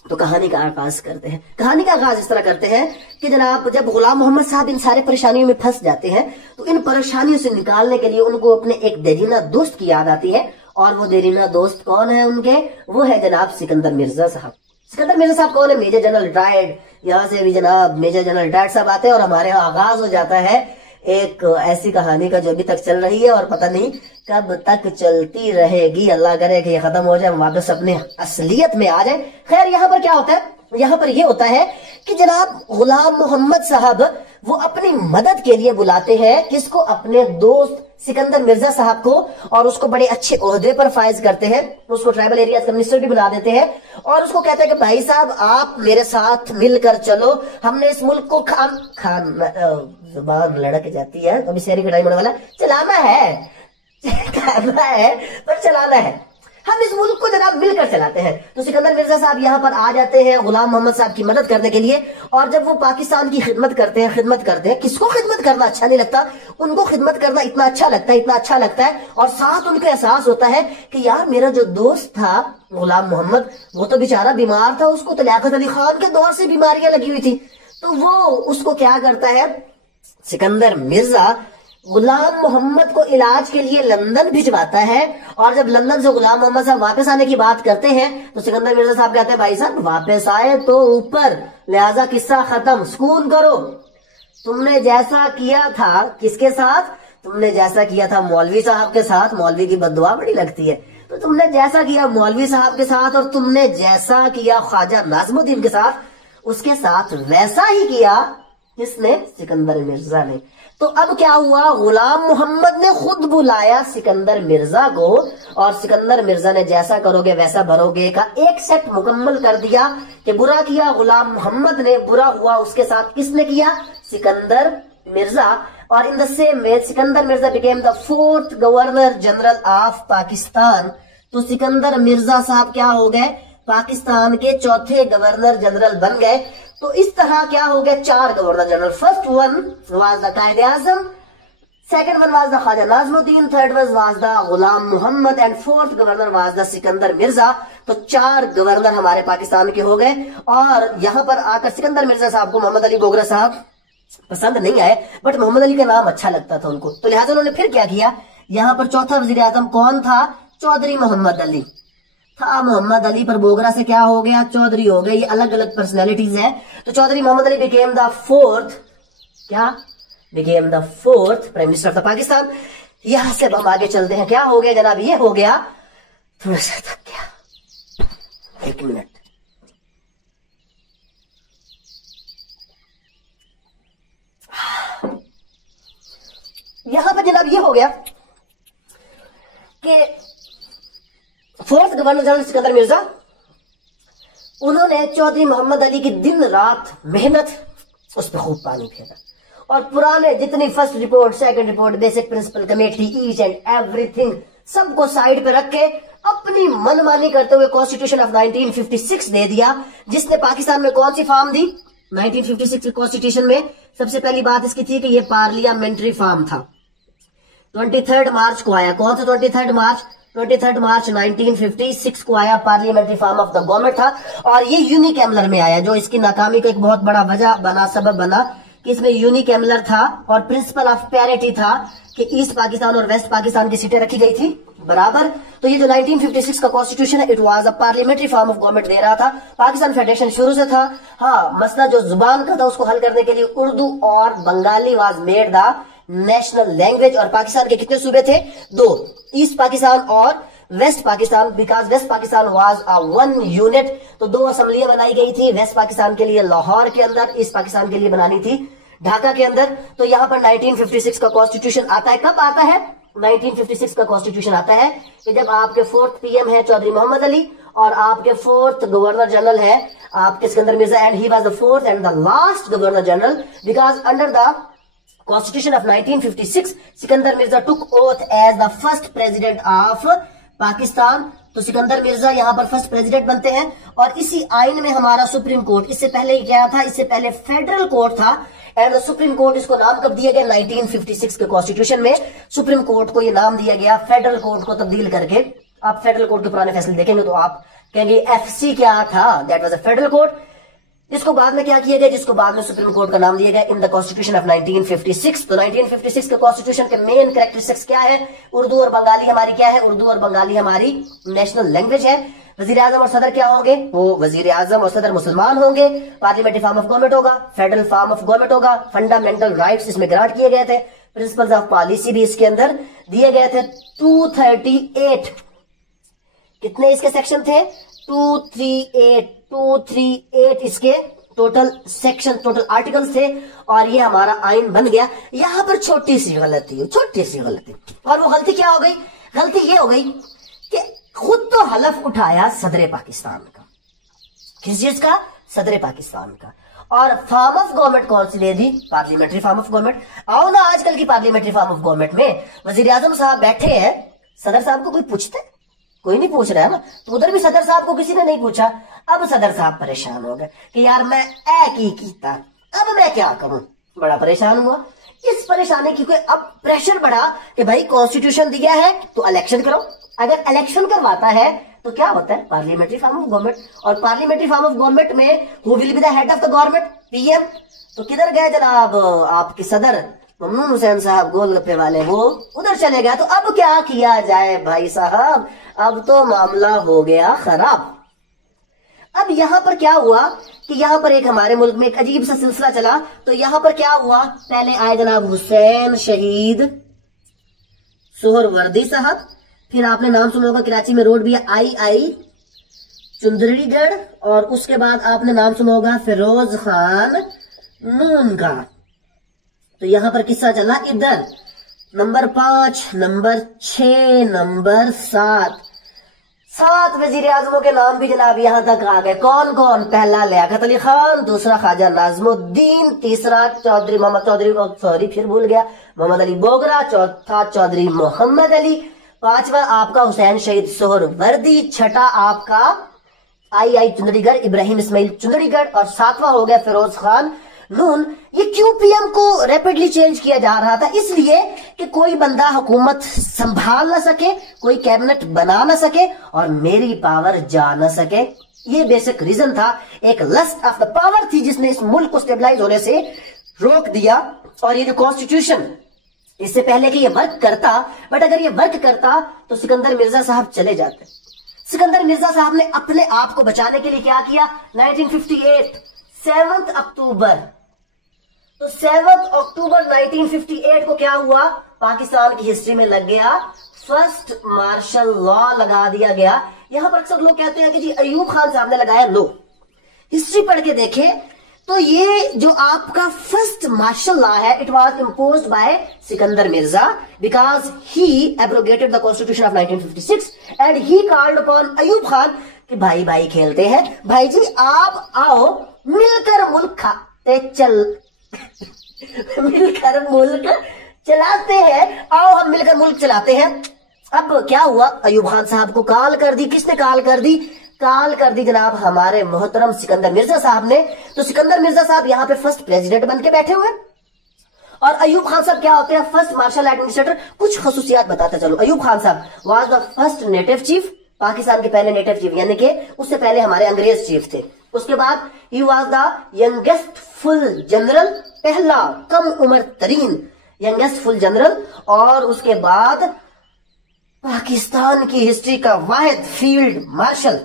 तो कहानी का आगाज करते हैं। कहानी का आगाज इस तरह करते हैं कि जनाब, जब गुलाम मोहम्मद साहब इन सारे परेशानियों में फंस जाते हैं, तो इन परेशानियों से निकालने के लिए उनको अपने एक देरीना दोस्त की याद आती है। और वो देरीना दोस्त कौन है उनके, वो है जनाब सिकंदर मिर्जा साहब। सिकंदर मिर्जा साहब कौन है, मेजर जनरल रिटायर्ड। यहां से भी जनाब मेजर जनरल रिटायर्ड साहब आते हैं, और हमारे यहाँ आगाज हो जाता है एक ऐसी कहानी का जो अभी तक चल रही है और पता नहीं कब तक चलती रहेगी। अल्लाह करे कि ये खत्म हो जाए, वापस अपने असलियत में आ जाए। खैर, यहाँ पर क्या होता है, यहाँ पर ये होता है कि जनाब गुलाम मोहम्मद साहब वो अपनी मदद के लिए बुलाते हैं किसको, अपने दोस्त सिकंदर मिर्जा साहब को, और उसको बड़े अच्छे ओहदे पर फायज करते हैं। उसको ट्राइबल एरियाज का मिनिस्टर भी बना देते हैं, और उसको कहते हैं कि भाई साहब आप मेरे साथ मिलकर चलो, हमने इस मुल्क को जुबान लड़क जाती है, अभी शहरी कटाई होने वाला, चलाना है, करना है पर चलाना है। हम इस मुल्क को जनाब मिलकर चलाते हैं। तो सिकंदर मिर्जा साहब यहाँ पर आ जाते हैं गुलाम मोहम्मद साहब की मदद करने के लिए, और जब वो पाकिस्तान की खिदमत करते हैं, किसको खिदमत करना अच्छा नहीं लगता, उनको खिदमत करना इतना अच्छा लगता है। और साथ उनको एहसास होता है कि यार मेरा जो दोस्त था गुलाम मोहम्मद, वो तो बेचारा बीमार था, उसको तो लियाकत अली खान के दौर से बीमारियां लगी हुई थी। तो वो उसको क्या करता है, सिकंदर मिर्जा गुलाम मोहम्मद को इलाज के लिए लंदन भिजवाता है। और जब लंदन से गुलाम मोहम्मद साहब वापस आने की बात करते हैं तो सिकंदर मिर्जा साहब कहते हैं भाई साहब वापस आए तो ऊपर, लिहाजा किस्सा खत्म, सुकून करो। तुमने जैसा किया था किसके साथ, तुमने जैसा किया था मौलवी साहब के साथ, मौलवी की बद्दुआ बड़ी लगती है, तो तुमने जैसा किया मौलवी साहब के साथ और तुमने जैसा किया ख्वाजा नाज़मुद्दीन के साथ, उसके साथ वैसा ही किया किसने, सिकंदर मिर्जा ने। तो अब क्या हुआ, गुलाम मोहम्मद ने खुद बुलाया सिकंदर मिर्जा को, और सिकंदर मिर्जा ने जैसा करोगे वैसा भरोगे का एक सेट मुकम्मल कर दिया कि बुरा किया गुलाम मोहम्मद ने, बुरा हुआ उसके साथ किसने किया, सिकंदर मिर्जा। और in the same way Sikandar Mirza became the 4th governor general of Pakistan. तो सिकंदर मिर्जा साहब क्या हो गए, पाकिस्तान के 4थे गवर्नर जनरल बन गए। तो इस तरह क्या हो गया, 4 governor general. First one was the Quaid-e Azam, second one was the Khawaja Nazimuddin, third was the Ghulam Mohammad and 4th governor was the Sikandar Mirza. तो 4 गवर्नर हमारे पाकिस्तान के हो गए। और यहां पर आकर सिकंदर मिर्जा साहब को मोहम्मद अली बोगरा साहब पसंद नहीं आए, बट मोहम्मद अली का नाम अच्छा लगता था उनको, तो लिहाजा उन्होंने फिर क्या किया, यहां पर चौथा वजीर आजम कौन था, चौधरी मोहम्मद अली था। मोहम्मद अली पर बोगरा से क्या हो गया, चौधरी हो गए। ये अलग अलग पर्सनैलिटीज हैं। तो Chaudhry Mohammad Ali became the 4th prime minister of the Pakistan. यहां से हम आगे चलते हैं, क्या हो गया जनाब, ये हो गया, थोड़ा सा थक गया, 1 मिनट। यहां पर जनाब ये हो गया कि 4th governor general Sikandar Mirza, उन्होंने चौधरी मोहम्मद अली की दिन रात मेहनत उस पर खूब पानी फेरा, और पुराने जितनी first report, second report, basic principle committee, each and everything सबको साइड पे रख के अपनी मनमानी करते हुए कॉन्स्टिट्यूशन ऑफ 1956 दे दिया, जिसने पाकिस्तान में कौन सी फॉर्म दी, 1956 के कॉन्स्टिट्यूशन में सबसे पहली बात इसकी थी कि ये पार्लियामेंट्री फॉर्म था। 23 मार्च को आया, कौन सा 23 मार्च 1956 को आया, parliamentary form of the government था। और ये यूनिकैमलर में आया, जो इसकी नाकामी का एक बहुत बड़ा वजह बना, सबब बना कि इसमें यूनिकैमलर था और प्रिंसिपल ऑफ पैरिटी था कि ईस्ट पाकिस्तान और वेस्ट पाकिस्तान की सीटें रखी गई थी बराबर। तो ये जो 1956 का कॉन्स्टिट्यूशन है, it was a parliamentary form of government दे रहा था। पाकिस्तान फेडरेशन शुरू से था। हाँ, मसला जो जुबान का था उसको हल करने के लिए उर्दू और Bengali was made the national language. और पाकिस्तान के कितने सूबे थे, 2, ईस्ट पाकिस्तान और West Pakistan, because West Pakistan was a 1 unit. तो 2 असेंबलियां बनाई गई थी, वेस्ट पाकिस्तान के लिए लाहौर के अंदर, ईस्ट पाकिस्तान के लिए बनानी थी ढाका के अंदर। तो यहां पर 1956 का कॉन्स्टिट्यूशन आता है। कब आता है, 1956 का कॉन्स्टिट्यूशन आता है कि जब आपके 4th PM है चौधरी मोहम्मद अली और आपके 4th गवर्नर जनरल है आपके Sikandar Mirza, and he was the 4th and the last governor general, because under the Constitution of 1956, Sikandar Mirza took oath as the first president of Pakistan. तो सिकंदर मिर्जा यहाँ पर फर्स्ट प्रेसिडेंट बनते हैं। और इसी आइन में हमारा सुप्रीम कोर्ट, इससे पहले क्या था, इससे पहले फेडरल कोर्ट था, एंड सुप्रीम कोर्ट, इसको नाम कब दिया गया, 1956 के कॉन्स्टिट्यूशन में सुप्रीम कोर्ट को ये नाम दिया गया, फेडरल कोर्ट को तब्दील करके। आप फेडरल कोर्ट के पुराने फैसले देखेंगे तो आप कहेंगे FC क्या था, that was a federal court. इसको बाद में क्या किया गया, जिसको बाद में सुप्रीम कोर्ट का नाम दिया गया इन द कॉन्स्टिट्यूशन ऑफ 1956। तो 1956 के कॉन्स्टिट्यूशन के मेन कैरेक्टरिस्टिक्स क्या है, उर्दू और बंगाली हमारी क्या है, उर्दू और बंगाली हमारी नेशनल लैंग्वेज है। वजीर आजम और सदर क्या होंगे, वो वजीर आजम और सदर मुसलमान होंगे। पार्लियामेंट्री फॉर्म ऑफ गवर्नमेंट होगा, फेडरल फॉर्म ऑफ गवर्नमेंट होगा। फंडामेंटल राइट्स इसमें ग्रांट किए गए थे, प्रिंसिपल्स ऑफ पॉलिसी भी इसके अंदर दिए गए थे। 238 कितने इसके सेक्शन थे, 238 इसके टोटल सेक्शन, टोटल आर्टिकल्स थे। और ये हमारा आइन बन गया। यहां पर छोटी सी गलती, और वो गलती क्या हो गई, गलती ये हो गई कि खुद तो हलफ उठाया सदर पाकिस्तान का, किस चीज का, सदर पाकिस्तान का। और फॉर्म ऑफ गवर्नमेंट कौन सी दे दी, पार्लियामेंट्री फॉर्म ऑफ गवर्नमेंट। आओ ना, आजकल की पार्लियामेंट्री फॉर्म ऑफ गवर्नमेंट में वजीर आजम साहब बैठे हैं, सदर साहब को कोई पूछते, कोई नहीं पूछ रहा है ना, तो उधर भी सदर साहब को किसी ने नहीं पूछा। अब सदर साहब परेशान हो गए कि यार मैं कीता, अब मैं क्या करूं, बड़ा परेशान हुआ। इस परेशानी की कोई अब प्रेशर बढ़ा कि भाई कॉन्स्टिट्यूशन दिया है तो इलेक्शन करो। अगर इलेक्शन करवाता है तो क्या होता है, पार्लियामेंट्री फॉर्म ऑफ गवर्नमेंट, और पार्लियामेंट्री फॉर्म ऑफ गवर्नमेंट में who will be the head of the government, PM. तो किधर गए जनाब आपके सदर ममनून हुसैन साहब गोलगप्पे वाले, वो उधर चले गया। तो अब क्या किया जाए भाई साहब, अब तो मामला हो गया खराब। अब यहां पर क्या हुआ कि यहां पर एक हमारे मुल्क में एक अजीब सा सिलसिला चला। तो यहां पर क्या हुआ, पहले आए जनाब हुसैन शहीद सोहरवर्दी साहब, फिर आपने नाम सुना होगा कराची में रोड भी है आई चुंदरीगढ़, और उसके बाद आपने नाम सुना होगा फिरोज खान नून का। तो यहां पर किस्सा चला इधर नंबर 5, नंबर 6, नंबर 7 वजीर आजमों के नाम भी जनाब यहां तक आ गए। कौन कौन, पहला लियाकत अली खान, दूसरा ख्वाजा नाजमुद्दीन, तीसरा चौधरी मोहम्मद चौधरी फिर भूल गया मोहम्मद अली बोगरा, चौथा चौधरी मोहम्मद अली, पांचवा आपका हुसैन शहीद सोहरवर्दी, छठा आपका आई चुंदरीगढ़ इब्राहिम इस्माइल चुंदरीगढ़, और सातवां हो गया फिरोज खान नून। ये क्यों पीएम को रैपिडली चेंज किया जा रहा था, इसलिए कि कोई बंदा हुकूमत संभाल ना सके, कोई कैबिनेट बना ना सके और मेरी पावर जा ना सके। ये बेसिक रीजन था, एक लस्ट ऑफ द पावर थी जिसने इस मुल्क को स्टेबलाइज होने से रोक दिया। और ये जो कॉन्स्टिट्यूशन, इससे पहले कि ये वर्क करता, बट अगर ये वर्क करता तो सिकंदर मिर्जा साहब चले जाते। सिकंदर मिर्जा साहब ने अपने आप को बचाने के लिए क्या किया, 1958 7 अक्टूबर, तो 7 अक्टूबर 1958 को क्या हुआ, पाकिस्तान की हिस्ट्री में लग गया फर्स्ट मार्शल लॉ लगा दिया गया। यहां पर अक्सर लोग कहते हैं कि जी अयूब खान साहब ने लगाया, नो, हिस्ट्री पढ़ के देखें तो ये जो आपका फर्स्ट मार्शल लॉ है, it was imposed by Sikandar Mirza because he abrogated the constitution of 1956 and he called upon Ayub Khan कि भाई भाई खेलते हैं, भाई जी आप आओ मिलकर मुल्क खाते चल मिलकर मुल्क चलाते हैं, आओ हम मिलकर मुल्क चलाते हैं। अब क्या हुआ, अयूब खान साहब को कॉल कर दी, किसने कॉल कर दी, कॉल कर दी जनाब हमारे मोहतरम सिकंदर मिर्जा साहब ने। तो सिकंदर मिर्जा साहब यहाँ पे फर्स्ट प्रेसिडेंट बन के बैठे हुए, और अयूब खान साहब क्या होते हैं, फर्स्ट मार्शल एडमिनिस्ट्रेटर। कुछ खसूसियात बताते चलो, अयूब खान साहब was the first native chief, Pakistan के पहले नेटिव चीफ, यानी कि उससे पहले हमारे अंग्रेज चीफ थे। उसके बाद ही was the youngest full general, पहला कम उम्र तरीन यंगेस्ट फुल जनरल, और उसके बाद पाकिस्तान की हिस्ट्री का वाहिद फील्ड मार्शल।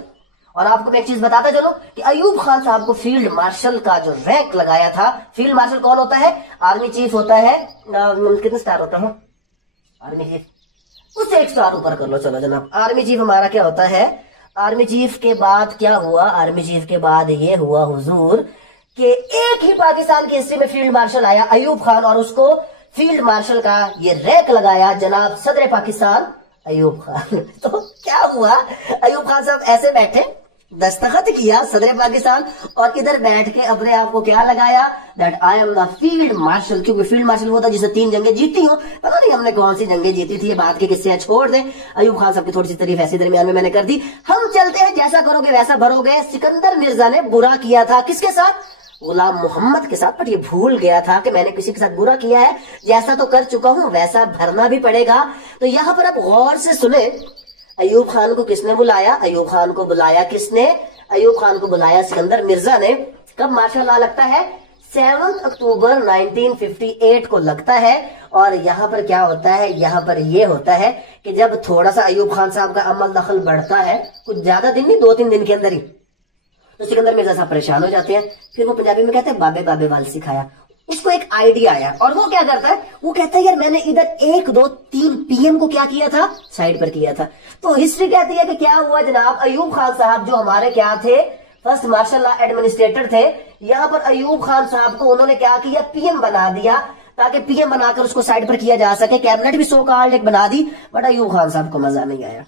और आपको मैं एक चीज बताता चलो कि अयूब खान साहब को फील्ड मार्शल का जो रैंक लगाया था, फील्ड मार्शल कौन होता है, आर्मी चीफ होता है, कितने स्टार होता है आर्मी चीफ, उससे एक स्टार ऊपर कर लो चलो जनाब। आर्मी चीफ हमारा क्या होता है, आर्मी चीफ के बाद क्या हुआ, आर्मी चीफ के बाद ये हुआ हुजूर कि एक ही पाकिस्तान की हिस्ट्री में फील्ड मार्शल आया अयूब खान, और उसको फील्ड मार्शल का ये रैंक लगाया जनाब सदर पाकिस्तान अयूब खान। तो क्या हुआ, अयूब खान साहब ऐसे बैठे, दस्तखत किया सदर पाकिस्तान, और इधर बैठ के अपने आप को क्या लगाया, that I am the field marshal. क्योंकि फील्ड मार्शल वो था जिसने 3 जंगें जीती हो, पता नहीं हमने कौन सी जंगें जीती थी, ये बात के किस्से छोड़ दें। अयूब खान साहब की थोड़ी सी तारीफ ऐसे दरमियान में मैंने कर दी। हम चलते हैं, जैसा करोगे वैसा भरोगे। सिकंदर मिर्जा ने बुरा किया था किसके साथ, गुलाम मोहम्मद के साथ, बट ये भूल गया था कि मैंने किसी के साथ बुरा किया है, जैसा तो कर चुका हूं वैसा भरना भी पड़ेगा। तो यहां पर आप गौर से सुने, अयूब खान को किसने बुलाया, अयूब खान को बुलाया किसने, अयूब खान को बुलाया सिकंदर मिर्जा ने। कब मार्शल लॉ लगता है, 7 अक्टूबर 1958 को लगता है। और यहां पर क्या होता है, यहां पर यह होता है कि जब थोड़ा सा अयूब खान साहब का अमल दखल बढ़ता है, कुछ ज्यादा दिन नहीं, 2-3 दिन के अंदर ही, तो सिकंदर मिर्जा साहब परेशान हो जाते हैं। फिर वो पंजाबी में कहते हैं बाबे बाबे वाल सिखाया। उसको एक आइडिया आया, और वो क्या करता है, वो कहता है यार मैंने इधर 1, 2, 3 पीएम को क्या किया था, साइड पर किया था। तो हिस्ट्री कहती है कि क्या हुआ जनाब, अयूब खान साहब जो हमारे क्या थे, फर्स्ट मार्शल लॉ एडमिनिस्ट्रेटर थे, यहां पर अयूब खान साहब को उन्होंने क्या किया, पीएम बना दिया, ताकि पीएम बनाकर उसको साइड पर किया जा सके। कैबिनेट भी सो कॉल्ड एक बना दी, बट अयूब खान साहब को मजा नहीं आया।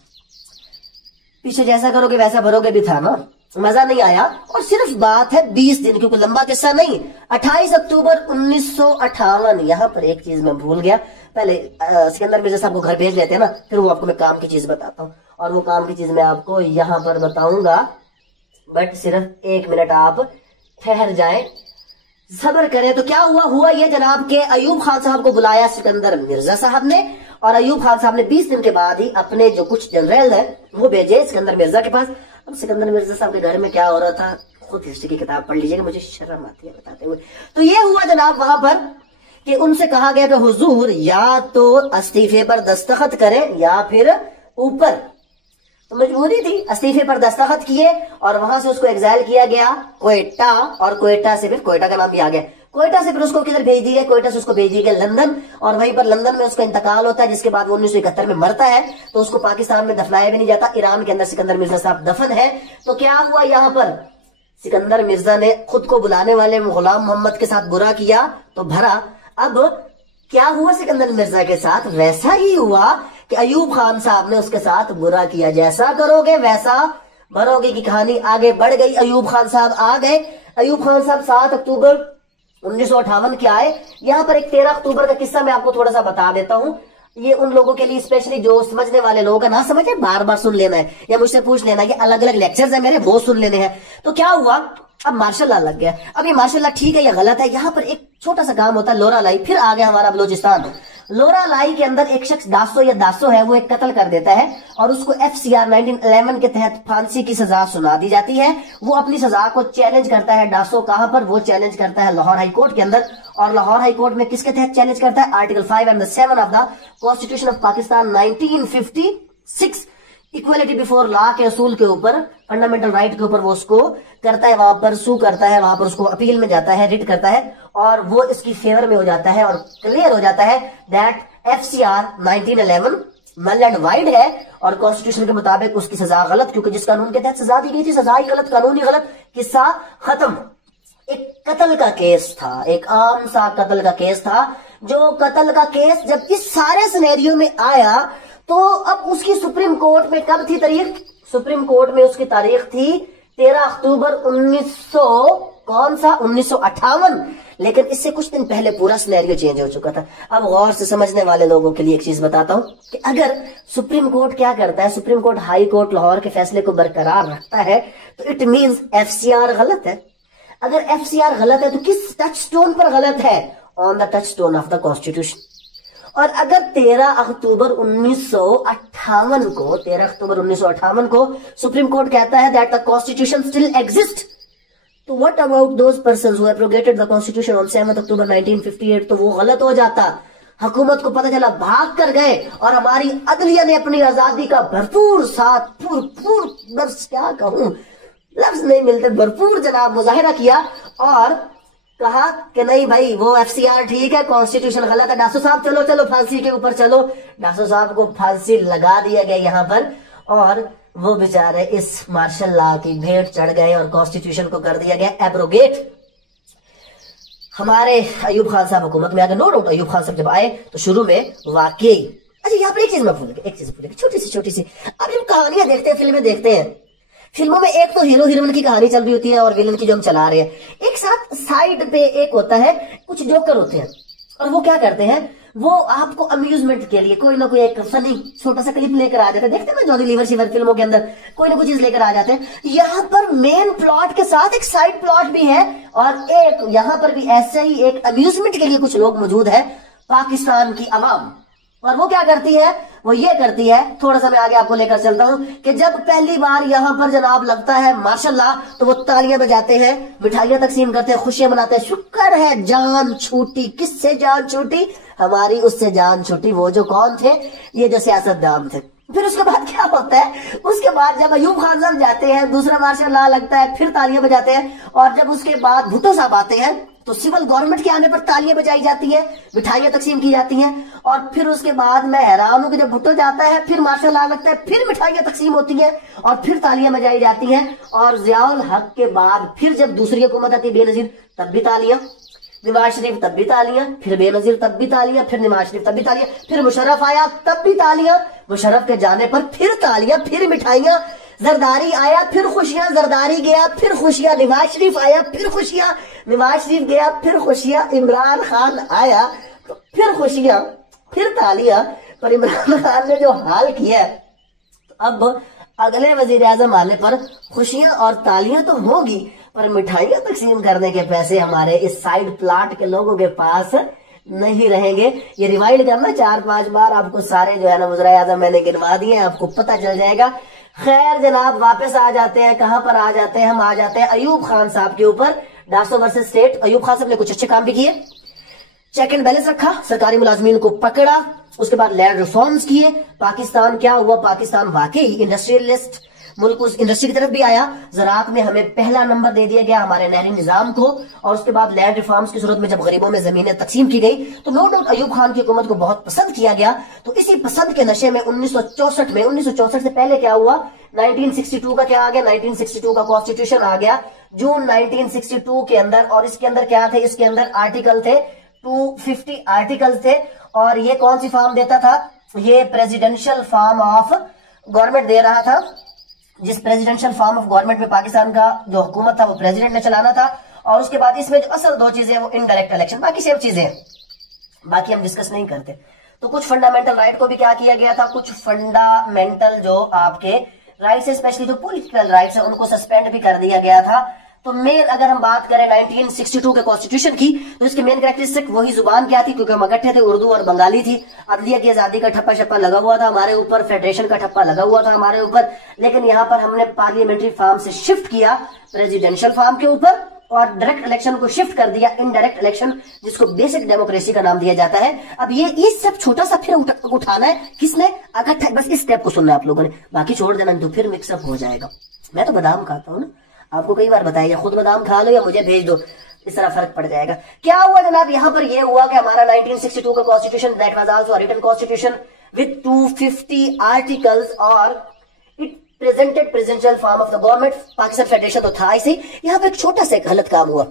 पीछे जैसा करोगे वैसा भरोगे भी था ना, मजा नहीं आया। और सिर्फ बात है 20 दिन, क्योंकि लंबा किस्सा नहीं। 28 अक्टूबर 1958, यहां पर एक चीज मैं भूल गया, पहले सिकंदर मिर्जा साहब को घर भेज लेते हैं ना, फिर वो आपको मैं काम की चीज बताता हूँ। और वो काम की चीज मैं आपको यहाँ पर बताऊंगा, बट सिर्फ 1 मिनट आप ठहर जाएं, सब्र करें। तो क्या हुआ ये जनाब के अयूब खान साहब को बुलाया सिकंदर मिर्जा साहब ने, और अयूब खान साहब ने 20 दिन के बाद ही अपने जो कुछ जनरल है वो भेजे सिकंदर मिर्जा के पास। अब सिकंदर मिर्जा साहब के घर में क्या हो रहा था, खुद हिस्ट्री की किताब पढ़ लीजिएगा, मुझे शर्म आती है बताते हुए। तो ये हुआ जनाब वहां पर कि उनसे कहा गया कि हुजूर या तो इस्तीफे पर दस्तखत करें या फिर ऊपर। तो मजबूरी थी, इस्तीफे पर दस्तखत किए और वहां से उसको एग्जाइल किया गया क्वेटा, और क्वेटा से फिर क्वेटा का नाम भी आ गया, क्वेटा से फिर उसको किधर भेज दिया, क्वेटा से उसको भेज दिया गया लंदन, और वहीं पर लंदन में उसका इंतकाल होता है, जिसके बाद वो 1971 में मरता है। तो उसको पाकिस्तान में दफनाया भी नहीं जाता, ईरान के अंदर सिकंदर मिर्जा साहब दफन है। तो क्या हुआ यहाँ पर, सिकंदर मिर्जा ने खुद को बुलाने वाले गुलाम मोहम्मद के साथ बुरा किया तो भरा। अब क्या हुआ सिकंदर मिर्जा के साथ, वैसा ही हुआ कि अयूब खान साहब ने उसके साथ बुरा किया। जैसा करोगे वैसा भरोगे की कहानी आगे बढ़ गई। अयूब खान साहब आ गए। अयूब खान साहब 7 अक्टूबर 1958 के आए। यहाँ पर एक 13 अक्टूबर का किस्सा मैं आपको थोड़ा सा बता देता हूँ, ये उन लोगों के लिए स्पेशली जो समझने वाले लोग हैं, ना समझे बार बार सुन लेना है या मुझसे पूछ लेना, ये अलग अलग लेक्चर्स है मेरे, वो सुन लेने हैं। तो क्या हुआ, अब मार्शल लॉ लग गया। अब ये मार्शल लॉ ठीक है या गलत है, यहाँ पर एक छोटा सा काम होता है लोरा लाई, फिर आ गया हमारा बलोचिस्तान। लोरा लाई के अंदर एक शख्स दासो है, वो एक कत्ल कर देता है और उसको FCR 1911 के तहत फांसी की सजा सुना दी जाती है। वो अपनी सजा को चैलेंज करता है। दासो कहां पर, वो चैलेंज करता है लाहौर हाई कोर्ट के अंदर, और लाहौर हाई कोर्ट में किसके तहत चैलेंज करता है, article 5 and 7 of the constitution of Pakistan 1956, equality before law के असूल के ऊपर, फंडामेंटल राइट के ऊपर वो उसको करता है, वहां पर सू करता है, वहां पर उसको अपील में जाता है, रिट करता है, और वो इसकी फेवर में हो जाता है और क्लियर हो जाता है that FCR 1911 null and void है और कॉन्स्टिट्यूशन के मुताबिक उसकी सजा गलत, क्योंकि जिस कानून के तहत सजा दी गई थी सजा ही गलत, कानून ही गलत, किस्सा खत्म। एक कत्ल का केस था, एक आम सा कत्ल का केस था। जो कत्ल का केस जब इस सारे सिनेरियो में आया तो अब उसकी सुप्रीम कोर्ट में कब थी तारीख, सुप्रीम कोर्ट में उसकी तारीख थी 13 अक्टूबर 1958। लेकिन इससे कुछ दिन पहले पूरा सिनेरियो चेंज हो चुका था। अब गौर से समझने वाले लोगों के लिए एक चीज बताता हूं कि अगर सुप्रीम कोर्ट क्या करता है, supreme court high court Lahore के फैसले को बरकरार रखता है तो इट मींस FCR गलत है। अगर FCR गलत है तो किस टच स्टोन पर गलत है, on the touch stone of the constitution. और अगर 13 अक्टूबर 1958 को सुप्रीम कोर्ट कहता है that the constitution still exist, तो what about those persons who abrogated the constitution on 7 October 1958, तो वो गलत हो जाता। हुकूमत को पता चला, भाग कर गए और हमारी अदलिया ने अपनी आजादी का भरपूर साथ भरपूर बस क्या कहूं, लफ्ज नहीं मिलते, भरपूर जनाब मुजाहिरा किया और कहा कि नहीं भाई वो FCR ठीक है, कॉन्स्टिट्यूशन गलत है। डासो साहब चलो चलो फांसी के ऊपर चलो। डासो साहब को फांसी लगा दिया गया यहाँ पर, और वो बेचारे इस मार्शल लॉ की भेंट चढ़ गए और कॉन्स्टिट्यूशन को कर दिया गया एब्रोगेट। हमारे अयूब खान साहब हुकूमत में आ गए, नो डाउट। अयूब खान साहब जब आए तो शुरू में वाकई, अच्छा यहाँ पर एक चीज मैं भूल गया, एक चीज भूल गया, छोटी सी। अब जब कहानियां देखते हैं, फिल्में देखते हैं, फिल्मों में एक तो हीरो हीरोइन की कहानी चल रही होती है और विलन की जो हम चला रहे हैं, एक साथ साइड पे एक होता है, कुछ जोकर होते हैं और वो क्या करते हैं, वो आपको अम्यूजमेंट के लिए कोई ना कोई एक फनी छोटा सा क्लिप लेकर आ जाते हैं। देखते हैं ना जॉनी लीवर शिवर फिल्मों के अंदर कोई ना कोई चीज लेकर आ जाते हैं। यहाँ पर मेन प्लॉट के साथ एक साइड प्लॉट भी है और एक यहाँ पर भी ऐसे ही एक अम्यूजमेंट के लिए कुछ लोग मौजूद है, पाकिस्तान की अवाम। और वो क्या करती है, वो ये करती है, थोड़ा सा मैं आगे आपको लेकर चलता हूं कि जब पहली बार यहां पर जनाब लगता है मार्शल लॉ तो वो तालियां बजाते हैं, मिठाइयां तकसीम करते हैं, खुशियां मनाते हैं, शुक्र है जान छूटी। किससे जान छूटी, हमारी उससे जान छूटी। वो जो कौन थे, ये जो सियासतदान थे। फिर उसके बाद क्या होता है, उसके बाद जब अयूब खान साहब जाते हैं, दूसरा मार्शल लॉ लगता है, फिर तालियां बजाते हैं, और जब उसके बाद भुट्टो साहब आते हैं तो सिविल गवर्नमेंट के आने पर तालियां बजाई जाती है, मिठाइयां तकसीम की जाती हैं। और फिर उसके बाद मैं हैरान हूं कि जब भुट्टो जाता है, फिर मार्शल लॉ लगता है, फिर मिठाइयां तकसीम होती हैं और फिर तालियां बजाई जाती हैं। और जियाउल हक के बाद फिर जब दूसरी हुकूमत आती है बेनजीर, तब भी तालियां, नवाज शरीफ तब भी तालियां, फिर बेनजीर तब भी तालियां, फिर नवाज शरीफ तब भी तालियां, फिर मुशर्रफ आया तब भी तालियां, मुशर्रफ के जाने पर फिर तालियां, फिर मिठाइयां, जरदारी आया फिर खुशियां, जरदारी गया फिर खुशियां, नवाज शरीफ आया फिर खुशियां, नवाज शरीफ गया फिर खुशियां, इमरान खान आया तो फिर खुशियां, फिर तालियां। पर इमरान खान ने जो हाल किया, तो अब अगले वजीर आजम आने पर खुशियां और तालियां तो होगी, पर मिठाइयां तकसीम करने के पैसे हमारे इस साइड प्लाट के लोगों के पास नहीं रहेंगे। ये रिवाइंड करना 4-5 बार, आपको सारे जो है ना वज़ीर आज़म मैंने गिनवा दिए, आपको पता चल जाएगा। खैर जनाब, वापस आ जाते हैं, कहां पर आ जाते हैं, हम आ जाते हैं अयूब खान साहब के ऊपर। Dassault versus state. Ayub Khan साहब ने कुछ अच्छे काम भी किए, चेक एंड बैलेंस रखा, सरकारी मुलाजमीन को पकड़ा, उसके बाद लैंड रिफॉर्म्स किए। पाकिस्तान क्या हुआ, पाकिस्तान वाकई इंडस्ट्रियलिस्ट मुल्क उस इंडस्ट्री की तरफ भी आया। ज़राअत में हमें पहला नंबर दे दिया गया हमारे नहरी निजाम को, और उसके बाद लैंड रिफॉर्म्स की सूरत में जब गरीबों में जमीनें तकसीम की गई तो नो डाउट अयूब खान की हुकूमत को बहुत पसंद किया गया। तो इसी पसंद के नशे में 1964 से पहले क्या हुआ, 1962 का क्या आ गया, 1962 का कॉन्स्टिट्यूशन आ गया जून 1962 के अंदर। और इसके अंदर क्या थे, इसके अंदर आर्टिकल थे 250 आर्टिकल्स थे। और ये कौन सी फॉर्म देता था, ये प्रेसिडेंशियल फॉर्म ऑफ गवर्नमेंट दे रहा था। जिस प्रेसिडेंशियल फॉर्म ऑफ गवर्नमेंट में पाकिस्तान का जो हुकूमत था वो प्रेसिडेंट ने चलाना था। और उसके बाद इसमें जो असल 2 चीजें वो इनडायरेक्ट इलेक्शन, बाकी सब चीजें बाकी हम डिस्कस नहीं करते। तो कुछ फंडामेंटल राइट को भी क्या किया गया था, कुछ फंडामेंटल जो आपके राइट्स है, स्पेशली जो पॉलिटिकल राइट्स है, उनको सस्पेंड भी कर दिया गया था। तो मेन अगर हम बात करें 1962 के कॉन्स्टिट्यूशन की, तो इसकी मेन कैरेक्टरिस्टिक वही जुबान क्या थी, क्योंकि हम इकट्ठे थे, उर्दू और बंगाली थी। अदलिया की आजादी का ठप्पा शप्पा लगा हुआ था हमारे ऊपर, फेडरेशन का ठप्पा लगा हुआ था हमारे ऊपर, लेकिन यहाँ पर हमने पार्लियामेंट्री फार्म से शिफ्ट किया प्रेसिडेंशियल फार्म के ऊपर, और डायरेक्ट इलेक्शन को शिफ्ट कर दिया इनडायरेक्ट इलेक्शन, जिसको बेसिक डेमोक्रेसी का नाम दिया जाता है। अब ये सब छोटा सा फिर उठाना है किसने, इकट्ठा, बस इस स्टेप को सुनना है आप लोगों ने, बाकी छोड़ देना तो फिर मिक्सअप हो जाएगा। मैं तो बादाम खाता हूँ ना, आपको कई बार बताया, खुद बादाम खा लो या मुझे भेज दो, इस तरह फर्क पड़ जाएगा। क्या हुआ जनाब, यहाँ पर ये हुआ कि हमारा 1962 का constitution, that was also written constitution with 250 articles, और it presented presidential form of the government. Pakistan federation तो था ऐसे, यहाँ पे एक छोटा सा गलत काम हुआ,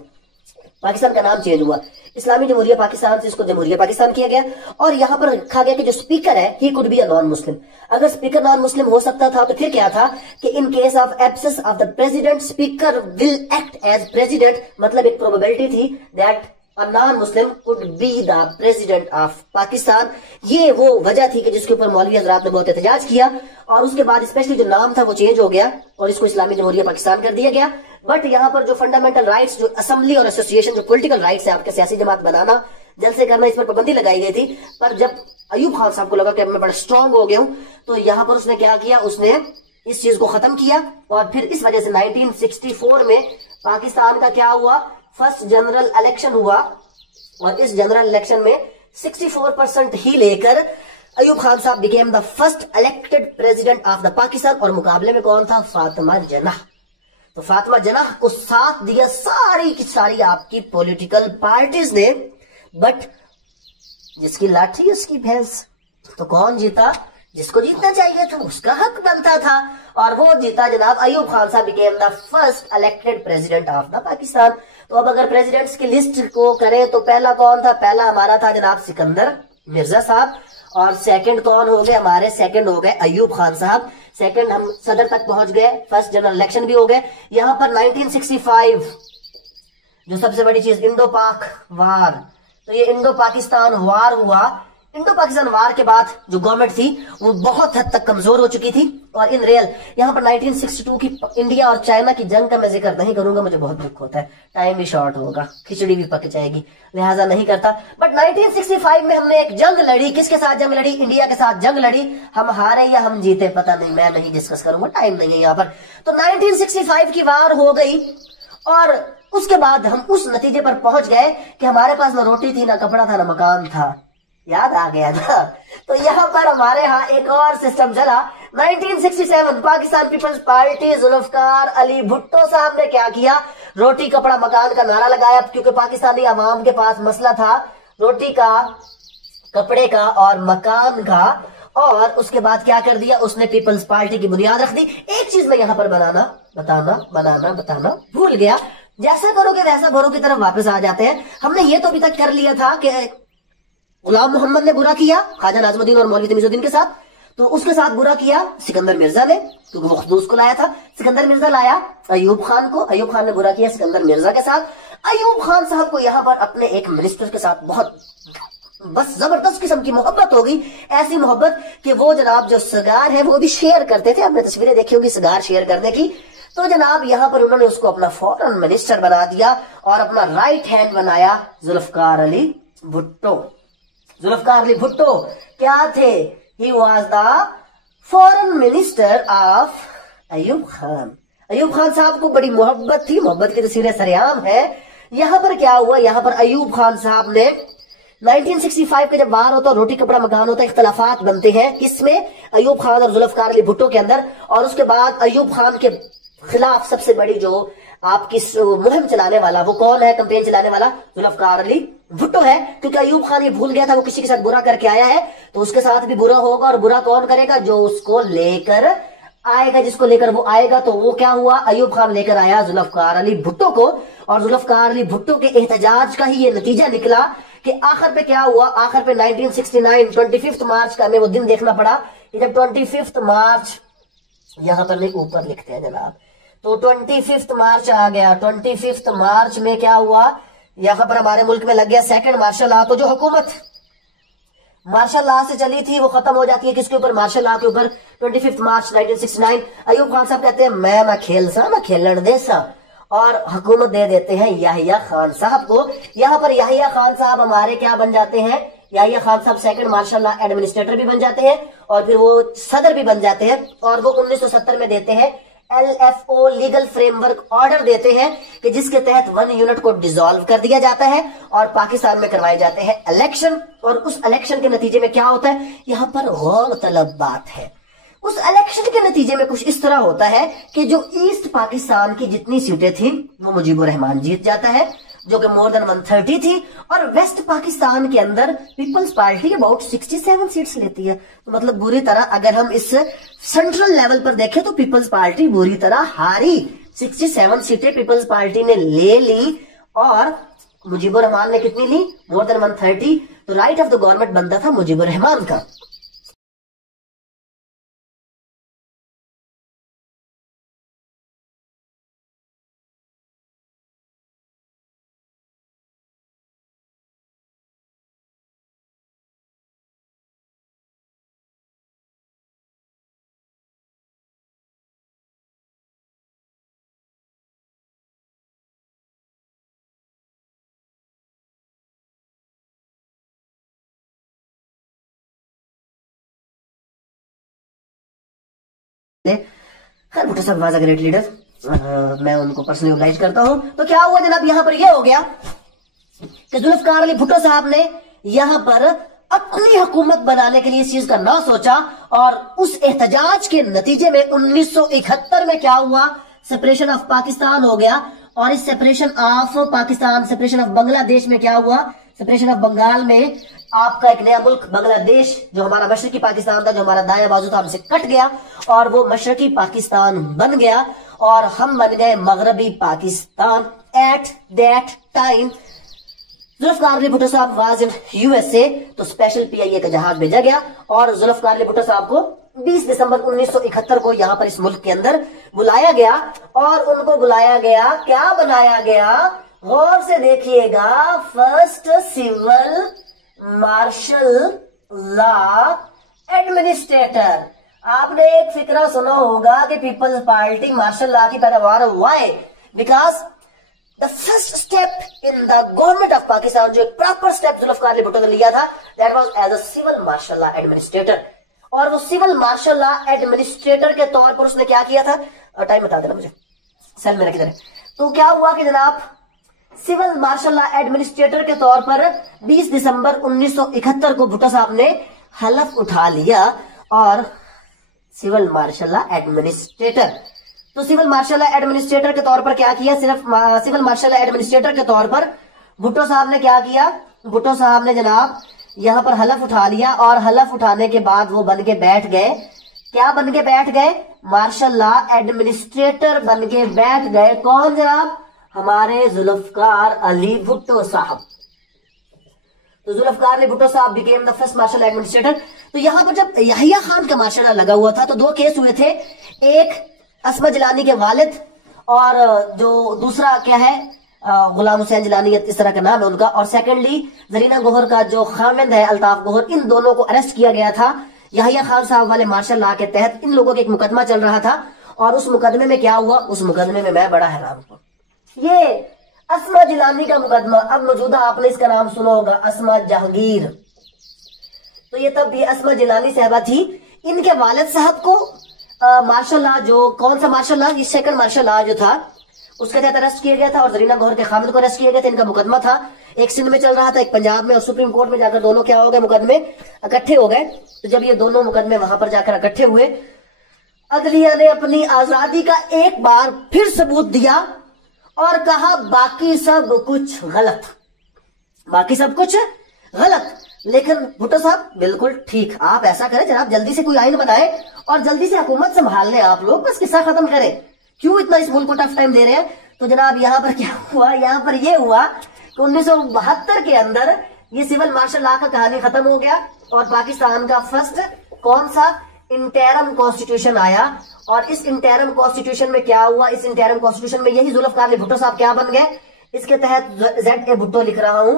पाकिस्तान का नाम चेंज हुआ, इस्लामी जमहूरिया पाकिस्तान से इसको जमहूरिया पाकिस्तान किया गया। और यहां पर लिखा गया कि जो स्पीकर है he could be a non मुस्लिम। अगर स्पीकर नॉन मुस्लिम हो सकता था तो फिर क्या था कि in case of absence of the president speaker will act as president, मतलब एक प्रोबेबिलिटी थी that a non Muslim could be the president of Pakistan. ये वो वजह थी कि जिसके ऊपर मौलवी हजरात ने बहुत एहतजाज किया, और उसके बाद स्पेशली जो नाम था वो चेंज हो गया और इसको इस्लामी जमहूरिया पाकिस्तान कर दिया गया। बट यहाँ पर जो फंडामेंटल राइट्स, जो असेंबली और एसोसिएशन, जो पॉलिटिकल राइट्स है, आपके सियासी जमात बनाना, जलसे करना, इस पर पाबंदी लगाई गई थी। पर जब अयूब खान साहब को लगा कि मैं बड़ा स्ट्रांग हो गया हूं, तो यहाँ पर उसने क्या किया, उसने इस चीज को खत्म किया। और फिर इस वजह से 1964 में पाकिस्तान का क्या हुआ, फर्स्ट जनरल इलेक्शन हुआ, और इस जनरल इलेक्शन में 64% ही लेकर अयूब खान साहब became the first elected president of the Pakistan. और मुकाबले में कौन था, फातिमा जनाह। तो फातिमा जनाह को साथ दिया सारी की सारी आपकी पॉलिटिकल पार्टीज ने, बट जिसकी लाठी उसकी भैंस। तो कौन जीता, जिसको जीतना चाहिए था, उसका हक बनता था, और वो जीता जनाब अयूब खान साहब became the first elected president of the Pakistan. तो अब अगर प्रेसिडेंट्स की लिस्ट को करें तो पहला कौन था, पहला हमारा था जनाब सिकंदर मिर्जा साहब, और सेकंड कौन हो गए हमारे, सेकंड हो गए अयूब खान साहब। सेकंड हम सदर तक पहुंच गए, फर्स्ट जनरल इलेक्शन भी हो गए। यहां पर 1965 जो सबसे बड़ी चीज, इंडो पाक वार, तो ये इंडो पाकिस्तान वार हुआ। इंडो पाकिस्तान वार के बाद जो गवर्नमेंट थी वो बहुत हद तक कमजोर हो चुकी थी, और इन रियल यहाँ पर 1962 की इंडिया और चाइना की जंग का मैं जिक्र नहीं करूंगा, मुझे बहुत दुख होता है, टाइम भी शॉर्ट होगा, खिचड़ी भी पक जाएगी, लिहाजा नहीं करता। बट 1965 में हमने एक जंग लड़ी, किसके साथ जंग लड़ी, इंडिया के साथ जंग लड़ी। हम हारे या हम जीते पता नहीं, मैं नहीं डिस्कस करूंगा, टाइम नहीं है यहाँ पर। तो 1965 की वार हो गई, और उसके बाद हम उस नतीजे पर पहुंच गए कि हमारे पास ना रोटी थी, ना कपड़ा था, ना मकान था। याद आ गया था। तो यहाँ पर हमारे यहाँ एक और सिस्टम चला। 1967 पाकिस्तान पीपल्स पार्टी, जुल्फकार अली भुट्टो साहब ने क्या किया, रोटी कपड़ा मकान का नारा लगाया, क्योंकि पाकिस्तानी अवाम के पास मसला था रोटी का, कपड़े का और मकान का। और उसके बाद क्या कर दिया उसने, पीपल्स पार्टी की बुनियाद रख दी। एक चीज मैं यहाँ पर बताना भूल गया, जैसा करोगे वैसा भरो की तरफ वापस आ जाते हैं। हमने ये तो अभी तक कर लिया था कि गुलाम मोहम्मद ने बुरा किया ख्वाजा नाज़मुद्दीन और मौलवी तमीज़ुद्दीन के साथ, तो उसके साथ बुरा किया सिकंदर मिर्जा ने, क्योंकि वो खुद उसको लाया था। सिकंदर मिर्जा लाया अयूब खान को, अयूब खान ने बुरा किया सिकंदर मिर्जा के साथ। अयूब खान साहब को यहाँ पर अपने एक मिनिस्टर के साथ बहुत बस जबरदस्त किस्म की मोहब्बत हो गई, ऐसी मोहब्बत कि वो जनाब जो सिगार है वो भी शेयर करते थे। आपने तस्वीरें देखी होगी सिगार शेयर करने की। तो जनाब यहाँ पर उन्होंने उसको अपना फॉरेन मिनिस्टर बना दिया और अपना राइट हैंड बनाया जुल्फकार अली भुट्टो। जुल्फकार अली भुट्टो क्या थे? ही was the foreign minister of Ayub Khan. Ayub Khan साहब को बड़ी मोहब्बत थी, मोहब्बत की तस्वीरें सरेआम है। यहाँ पर क्या हुआ, यहाँ पर अयूब खान साहब ने 1965 के जब बाहर होता, रोटी कपड़ा मकान होता, इख्तलाफात बनते हैं किसमें? अयूब खान और जुल्फकार अली भुट्टो के अंदर। और उसके बाद अयूब खान के खिलाफ सबसे बड़ी जो आपकी मुहिम चलाने वाला वो कौन है? कैंपेन चलाने वाला जुल्फकार अली भुट्टो है। क्योंकि अयूब खान ये भूल गया था वो किसी के साथ बुरा करके आया है, तो उसके साथ भी बुरा होगा। और बुरा कौन करेगा? जो उसको लेकर आएगा, जिसको लेकर वो आएगा। तो वो क्या हुआ? अयूब खान लेकर आया जुल्फकार अली भुट्टो को, और जुल्फकार अली भुट्टो के एहतजाज का ही ये नतीजा निकला कि आखिर पे क्या हुआ? आखिर पे 1969 25 मार्च का हमें वो दिन देखना पड़ा कि जब 25 मार्च यहां पर नहीं ऊपर लिखते हैं जनाब, तो 25 मार्च आ गया। 25 मार्च में क्या हुआ? यहां पर हमारे मुल्क में लग गया सेकंड मार्शल लॉ। तो जो हुकूमत मार्शल लॉ से चली थी वो खत्म हो जाती है किसके ऊपर? मार्शल लॉ के ऊपर। 25 मार्च 1969 अयूब खान साहब कहते हैं मैं ना खेल सा ना खेलन दे सा, और हुकूमत दे देते हैं याहिया खान साहब को। यहां पर याहिया खान साहब हमारे क्या बन जाते हैं? याहिया खान साहब सेकंड मार्शल लॉ एडमिनिस्ट्रेटर भी बन जाते हैं और फिर वो सदर भी बन जाते हैं। और वो 1970 में देते हैं LFO लीगल फ्रेमवर्क ऑर्डर देते हैं कि जिसके तहत 1 यूनिट को डिसॉल्व कर दिया जाता है और पाकिस्तान में करवाए जाते हैं इलेक्शन। और उस इलेक्शन के नतीजे में क्या होता है? यहां पर गौरतलब बात है, उस इलेक्शन के नतीजे में कुछ इस तरह होता है कि जो ईस्ट पाकिस्तान की जितनी सीटें थी वो मुजीबुर रहमान जीत जाता है, जो कि मोर देन 130 थी। और वेस्ट पाकिस्तान के अंदर पीपल्स पार्टी अबाउट 67 सीट्स लेती है। तो मतलब बुरी तरह अगर हम इस सेंट्रल लेवल पर देखें तो पीपल्स पार्टी बुरी तरह हारी। 67 सीटें पीपल्स पार्टी ने ले ली और मुजीबुर रहमान ने कितनी ली? More than 130। तो राइट ऑफ द गवर्नमेंट बनता था मुजीबुर रहमान का। खैर भुट्टो साहब वाज अ ग्रेट लीडर, मैं उनको पर्सनली ओब्लाइज करता हूं। तो क्या हुआ जनाब? यहां पर यह हो गया कि जुल्फकार अली भुट्टो साहब ने यहां पर अपनी हुकूमत बनाने के लिए इस चीज का ना सोचा, और उस एहतजाज के नतीजे में 1971 में क्या हुआ? सेपरेशन ऑफ पाकिस्तान हो गया। और इस separation of Pakistan, separation of Bangladesh में क्या हुआ? सेपरेशन ऑफ बंगाल में आपका एक नया मुल्क बांग्लादेश, जो हमारा मशरकी पाकिस्तान था, जो हमारा दाया बाजू था, हमसे कट गया और वो मशरकी पाकिस्तान बन गया और हम बन गए मगरबी Pakistan. At that time Zulfikar Ali Bhutto साहब वाज इन USA, तो स्पेशल PIA का जहाज भेजा गया और जुल्फकार अली भुट्टो साहब को 20 दिसंबर 1971 को यहां पर इस मुल्क के अंदर बुलाया गया। और उनको बुलाया गया, क्या बनाया गया? गौर से देखिएगा, first civil martial law administrator. आपने एक फिक्रा सुना होगा कि पीपल्स पार्टी मार्शल लॉ की पैदावार। Why? Because the first step in the government of Pakistan, जो एक प्रॉपर स्टेप जुल्फकार अली भुट्टो ने लिया था, that was as a civil martial law administrator. और वो सिविल मार्शल लॉ एडमिनिस्ट्रेटर के तौर पर उसने क्या किया था? टाइम बता देना मुझे, सेल मेरा किधर है। तो क्या हुआ कि जनाब सिविल मार्शल लॉ एडमिनिस्ट्रेटर के तौर पर 20 दिसंबर 1971 को भुट्टो साहब ने हलफ उठा लिया और सिविल मार्शल लॉ एडमिनिस्ट्रेटर। तो सिविल मार्शल लॉ एडमिनिस्ट्रेटर के तौर पर क्या किया? सिर्फ सिविल मार्शल लॉ एडमिनिस्ट्रेटर के तौर पर भुट्टो साहब ने क्या किया? भुट्टो साहब ने जनाब यहां पर हलफ उठा लिया और हलफ उठाने के बाद वो बन के बैठ गए। क्या बन के बैठ गए? मार्शल लॉ एडमिनिस्ट्रेटर बन के बैठ गए। कौन जनाब? हमारे जुल्फकार अली भुट्टो साहब। तो जुल्फकार अली भुट्टो साहब became the first martial administrator. तो यहां पर जब याहिया खान का मार्शल लॉ लगा हुआ था तो 2 केस हुए थे, एक असमत जिलानी के वालिद और जो दूसरा क्या है गुलाम हुसैन जिलानी इस तरह का नाम है उनका, और सेकेंडली जरीना गौहर का जो खाविंद है अल्ताफ गौहर, इन दोनों को अरेस्ट किया गया था याहिया खान साहब वाले मार्शल लॉ के तहत। इन लोगों का एक मुकदमा चल रहा था और उस मुकदमे में क्या हुआ, उस मुकदमे में मैं बड़ा हैरान हूं। ये अस्मा जिलानी का मुकदमा, अब मौजूदा आपने इसका नाम सुना होगा, अस्मा जहांगीर। तो ये तब भी अस्मा जिलानी साहबा थी। इनके वालिद साहब को मार्शल लॉ, जो कौन सा मार्शल लॉ, ये सेकंड मार्शल लॉ जो था उसके तहत अरेस्ट किया गया था, और जरीना गौहर के खामिद को अरेस्ट किया गया था। इनका मुकदमा था, एक सिंध में चल रहा था, एक पंजाब में, और सुप्रीम कोर्ट में जाकर दोनों क्या हो गए, मुकदमे इकट्ठे हो गए। तो जब ये दोनों मुकदमे वहां पर जाकर इकट्ठे हुए, अदलिया ने अपनी आजादी का एक बार फिर सबूत दिया और कहा बाकी सब कुछ गलत, बाकी सब कुछ गलत। लेकिन भुट्टो साहब बिल्कुल ठीक, आप ऐसा करें जनाब, जल्दी से कोई आइन बनाए और जल्दी से हुकूमत संभाल लें आप लोग, बस किस्सा खत्म करें, क्यों इतना इस मुल्क को टफ टाइम दे रहे हैं। तो जनाब यहाँ पर क्या हुआ, यहाँ पर यह हुआ कि 1972 के अंदर ये सिविल मार्शल लॉ का कहानी खत्म हो गया और पाकिस्तान का फर्स्ट कौन सा इंटरम कॉन्स्टिट्यूशन आया। और इस इंटरम कॉन्स्टिट्यूशन में क्या हुआ, इस इंटरम कॉन्स्टिट्यूशन में यही जुल्फकार अली भुट्टो साहब क्या बन गए, इसके तहत ZA भुट्टो लिख रहा हूं,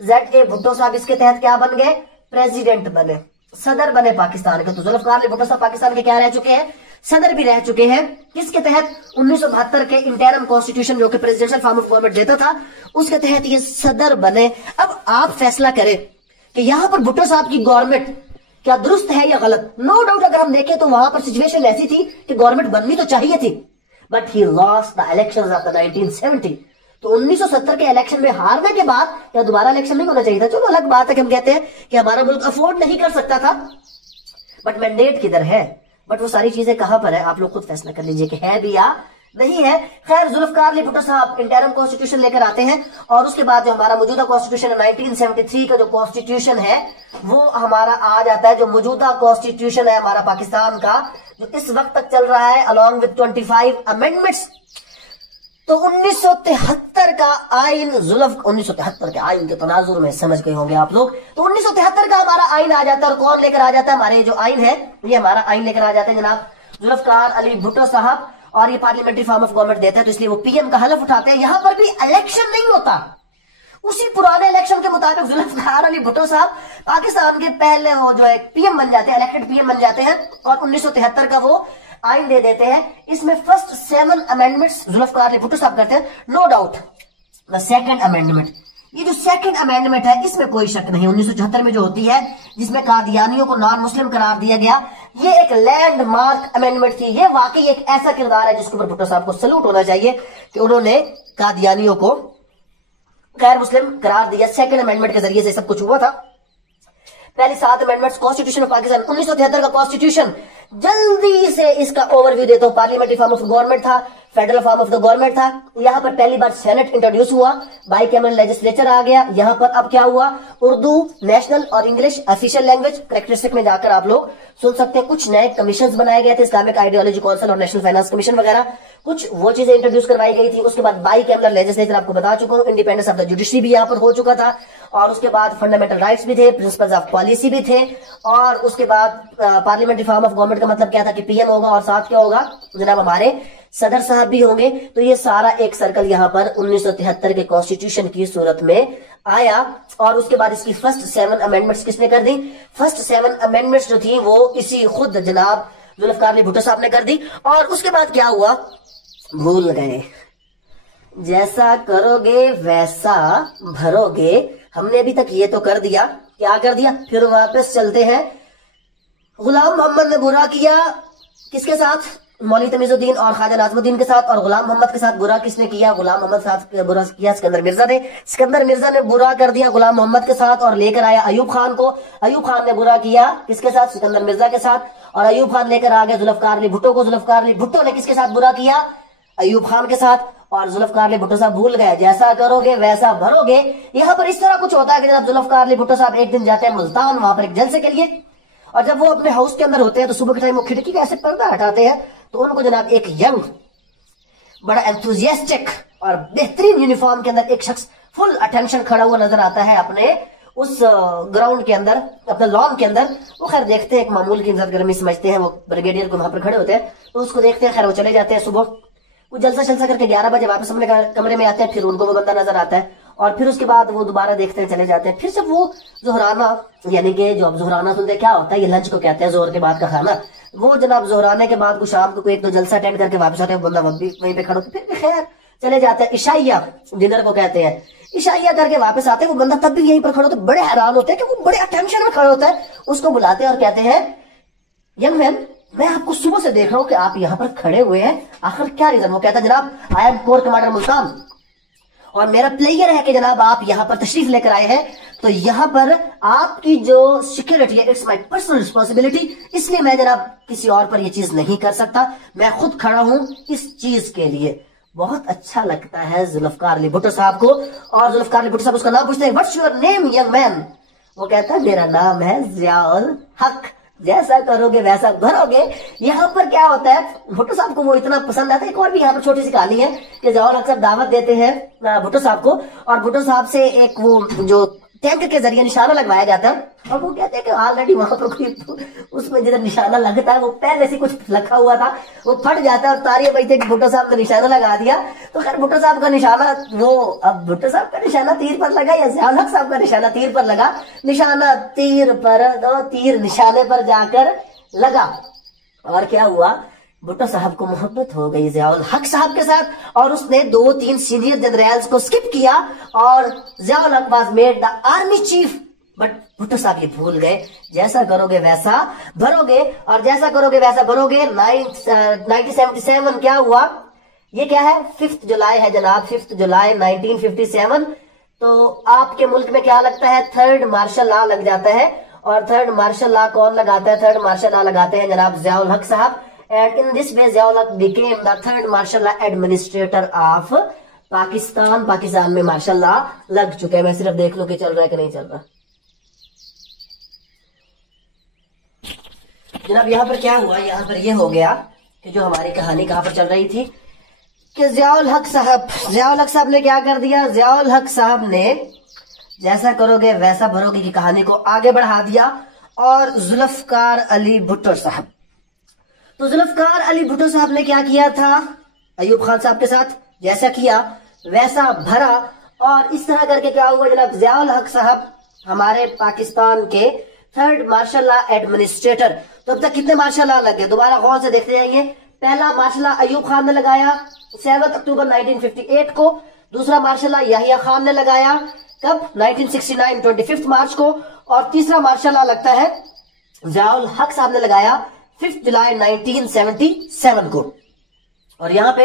ZA भुट्टो साहब इसके तहत क्या बन गए, प्रेसिडेंट बने, सदर बने पाकिस्तान के। तो जुल्फकार अली भुट्टो साहब पाकिस्तान के क्या रह चुके हैं, सदर भी रह चुके हैं। किसके तहत, 1972 के इंटरम कॉन्स्टिट्यूशन जो कि प्रेसिडेंशियल फॉर्म ऑफ गवर्नमेंट देता था, उसके तहत ये सदर बने। अब आप फैसला करें कि यहां पर भुट्टो साहब की गवर्नमेंट क्या दुरुस्त है या गलत। नो डाउट अगर हम देखें तो वहां पर सिचुएशन ऐसी थी कि गवर्नमेंट बननी तो चाहिए थी, but he lost the elections of the 1970। तो 1970 के इलेक्शन में हारने के बाद क्या दोबारा इलेक्शन नहीं होना चाहिए था। चलो अलग बात है कि हम कहते हैं कि हमारा मुल्क अफोर्ड नहीं कर सकता था, बट मैंडेट किधर है, बट वो सारी चीजें कहां पर है, आप लोग खुद फैसला कर लीजिए कि है भी या नहीं है। खैर जुल्फकार अली भुट्टो साहब इंटरम कॉन्स्टिट्यूशन लेकर आते हैं और उसके बाद जो हमारा मौजूदा कॉन्स्टिट्यूशन है 1973 का जो कॉन्स्टिट्यूशन है वो हमारा आ जाता है। जो मौजूदा कॉन्स्टिट्यूशन है हमारा पाकिस्तान का, जो इस वक्त तक चल रहा है अलॉन्ग विद 25 अमेंडमेंट्स। तो 1973 का आइन, 1973 के आइन के तनाजुर में समझ गए होंगे आप लोग। तो 1973 का हमारा आइन आ जाता है और कौन लेकर आ जाता है, हमारे जो आइन है ये हमारा आइन लेकर आ जाते हैं जनाब जुल्फकार अली भुट्टो साहब, और ये पार्लियामेंट्री फॉर्म ऑफ गवर्नमेंट देते हैं, तो इसलिए वो पीएम का हलफ उठाते हैं। यहां पर भी इलेक्शन नहीं होता, उसी पुराने इलेक्शन के मुताबिक जुल्फकार अली भुट्टो साहब पाकिस्तान के पहले वो जो है पीएम बन जाते हैं, इलेक्टेड पीएम बन जाते हैं और 1973 का वो आइन दे देते हैं। इसमें फर्स्ट 7 अमेंडमेंट्स जुल्फकार अली भुट्टो साहब करते हैं। No doubt the second amendment, ये जो सेकंड अमेंडमेंट है इसमें कोई शक नहीं, 1974 में जो होती है जिसमें कादियानियों को नॉन मुस्लिम करार दिया गया, ये एक लैंडमार्क अमेंडमेंट थी। ये वाकई एक ऐसा किरदार है जिसके ऊपर भुट्टो साहब को सैल्यूट होना चाहिए कि उन्होंने कादियानियों को गैर मुस्लिम करार दिया। सेकंड अमेंडमेंट के जरिए से सब कुछ हुआ था। पहली 7 अमेंडमेंट्स कॉन्स्टिट्यूशन ऑफ पाकिस्तान, 1973 का कॉन्स्टिट्यूशन, जल्दी से इसका ओवरव्यू देता हूं। पार्लियामेंट्री फॉर्म ऑफ गवर्नमेंट था, federal form of the government था। यहां पर पहली बार सेनेट इंट्रोड्यूस हुआ, बाइकैमरल लेजिस्लेचर आ गया। यहां पर अब क्या हुआ, उर्दू नेशनल और इंग्लिश ऑफिशियल लैंग्वेज। कैरेक्टरिस्टिक में जाकर आप लोग सुन सकते हैं, कुछ नए कमीशन बनाए गए थे, इस्लामिक आइडियोलॉजी काउंसिल और नेशनल फाइनेंस कमीशन वगैरह, कुछ वो चीजें इंट्रोड्यूस करवाई गई थी। उसके बाद बाइकैमरल लेजिस्लेचर आपको बता चुका हूं, इंडिपेंडेंस ऑफ द जुडिशरी भी यहां पर हो चुका था, और उसके बाद फंडामेंटल राइट्स भी थे, प्रिंसिपल्स ऑफ पॉलिसी भी थे, और उसके बाद पार्लियामेंट्री फॉर्म ऑफ गवर्नमेंट का मतलब क्या था कि पीएम होगा और साथ क्या होगा जनाब हमारे सदर साहब भी होंगे। तो ये सारा एक सर्कल यहां पर 1973 के कॉन्स्टिट्यूशन की सूरत में आया। और उसके बाद इसकी फर्स्ट 7 अमेंडमेंट्स किसने कर दी, फर्स्ट 7 अमेंडमेंट्स जो थी वो इसी खुद जनाब जुल्फकार अली भुट्टो साहब ने कर दी। और उसके बाद क्या हुआ, भूल गए, जैसा करोगे वैसा भरोगे। हमने अभी तक ये तो कर दिया, क्या कर दिया, फिर वापस चलते हैं। गुलाम मोहम्मद ने बुरा किया किसके साथ, मौलवी तमीजुद्दीन और ख्वाजा नाज़मुद्दीन के साथ। और गुलाम मोहम्मद के साथ बुरा किसने किया, गुलाम मोहम्मद साथ बुरा किया सिकंदर मिर्जा ने। सिकंदर मिर्जा ने बुरा कर दिया गुलाम मोहम्मद के साथ और लेकर आया अयूब खान को। अयूब खान ने बुरा किया किसके साथ, सिकंदर मिर्जा के साथ, और अयूब खान लेकर आ गया जुल्फकार अली भुट्टो को। जुल्फकार अली भुट्टो ने किसके साथ बुरा किया, अयूब खान के साथ। और जुल्फकार अली भुट्टो साहब भूल गए, जैसा करोगे वैसा भरोगे। यहां पर इस तरह कुछ होता है कि जब जुल्फकार अली भुट्टो साहब एक दिन जाते हैं मुल्तान, वहां पर एक जलसे के लिए, और जब वो अपने हाउस के अंदर होते हैं तो सुबह के टाइम वो खिड़की का ऐसे पर्दा हटाते हैं तो उनको जनाब एक यंग बड़ा एंथुजियास्टिक और बेहतरीन यूनिफॉर्म के अंदर एक शख्स फुल अटेंशन खड़ा हुआ नजर आता है अपने उस ग्राउंड के अंदर, अपने लॉन के अंदर। वो खैर देखते हैं, एक मामूल की इंतजार गर्मी समझते हैं, वो ब्रिगेडियर को वहां पर खड़े होते हैं तो उसको देखते हैं, खैर वो चले जाते हैं। सुबह वो जलसा जलसा करके 11 बजे वापस अपने कमरे में आते हैं, फिर उनको वो बंदा नजर आता है और फिर उसके बाद वो दोबारा देखते हैं, चले जाते हैं। फिर जब वो जोहराना, यानी कि जो अब जोहराना सुनते क्या होता है, ये लंच को कहते हैं, जोहर के बाद का खाना, वो जनाब जोहराने के बाद को शाम को एक तो जलसा अटेंड करके वापस आते हैं, बंदा वहीं पे खड़ा, फिर भी खैर चले जाते हैं। इशाइया डिनर को कहते हैं, इशाइया करके वापस आते हैं, वो बंदा तब भी यहीं पर खड़ा होता है, बड़े हैरान होते हैं कि वो बड़े अटेंशन में खड़ा होता है। उसको बुलाते हैं और कहते हैं, यंग मैन, मैं आपको सुबह से देख रहा हूं कि आप यहाँ पर खड़े हुए हैं, आखिर क्या रीजन? वो कहता है, जनाब I am core commander Multan और मेरा प्लेयर है कि जनाब आप यहाँ पर तशरीफ लेकर आए हैं, तो यहाँ पर आपकी जो सिक्योरिटी है, इट्स माय पर्सनल रिस्पॉन्सिबिलिटी, इसलिए मैं जनाब किसी और पर यह चीज नहीं कर सकता, मैं खुद खड़ा हूं इस चीज के लिए। बहुत अच्छा लगता है जुल्फकार अली भुट्टो साहब को, और जुल्फकार अली भुट्टो साहब उसका नाम पूछते हैं, what's your name young man? वो कहता है, मेरा नाम है जियाउल हक, जैसा करोगे वैसा भरोगे। यहाँ पर क्या होता है, भुट्टो साहब को वो इतना पसंद आता है। एक और भी यहाँ पर छोटी सी कहानी है कि जियाउल हक साहब दावत देते हैं भुट्टो साहब को, और भुट्टो साहब से एक वो जो टैंक के जरिए निशाना लगवाया जाता है, और वो कहते हैं कि ऑलरेडी वहां पर कोई उसमें जिधर निशाना लगता है वो पहले से कुछ रखा हुआ था, वो फट जाता है और तारियां बजते कि भुट्टो साहब का निशाना लगा दिया। तो खैर भुट्टो साहब का निशाना, वो अब भुट्टो साहब का निशाना तीर पर लगा या जियाउल हक साहब का निशाना तीर पर लगा, निशाना तीर पर, दो तीर निशाने पर जाकर लगा। और क्या हुआ, भुट्टो साहब को मोहब्बत हो गई जियाउल हक साहब के साथ, और उसने 2-3 सीनियर जनरल्स को स्किप किया और जियाउल हक was made the army chief. But Bhutto साहब ये भूल गए, जैसा करोगे वैसा भरोगे, और जैसा करोगे वैसा भरोगे। 1977 क्या हुआ, ये क्या है, 5 जुलाई है जनाब, 5 जुलाई 1957। तो आपके मुल्क में क्या लगता है, 3rd मार्शल लॉ लग जाता है, और 3rd मार्शल लॉ कौन लगाता है, 3rd मार्शल लॉ लगाते हैं जनाब जियाउल हक साहब। And in this way Ziaul Haq became the 3rd martial law administrator of Pakistan. Pakistan में मार्शल लॉ लग चुके हैं। मैं सिर्फ देख लूं कि चल रहा है कि नहीं चल रहा। जनाब यहाँ पर क्या हुआ, यहाँ पर ये हो गया कि जो हमारी कहानी कहां पर चल रही थी कि जियाउल हक साहब ने क्या कर दिया, जियाउल हक साहब ने जैसा करोगे वैसा भरोगे की कहानी को आगे बढ़ा दिया। और जुल्फकार अली भुट्टो साहब, तो जुल्फकार अली भुट्टो साहब ने क्या किया था, अयूब खान साहब के साथ जैसा किया वैसा भरा, और इस तरह करके क्या हुआ जनाब, जियाउल हक साहब हमारे पाकिस्तान के 3rd मार्शल लॉ एडमिनिस्ट्रेटर। तो अब तक कितने मार्शल लॉ लगे, दोबारा गौर से देखते जाइए। पहला मार्शल लॉ अयूब खान ने लगाया 7 अक्टूबर 1958 को, दूसरा मार्शल लॉ याहिया खान ने लगाया कब, 1969 25 मार्च को, और तीसरा मार्शल लॉ लगता है जियाउल हक साहब ने लगाया 5 जुलाई 1977 को। और यहाँ पे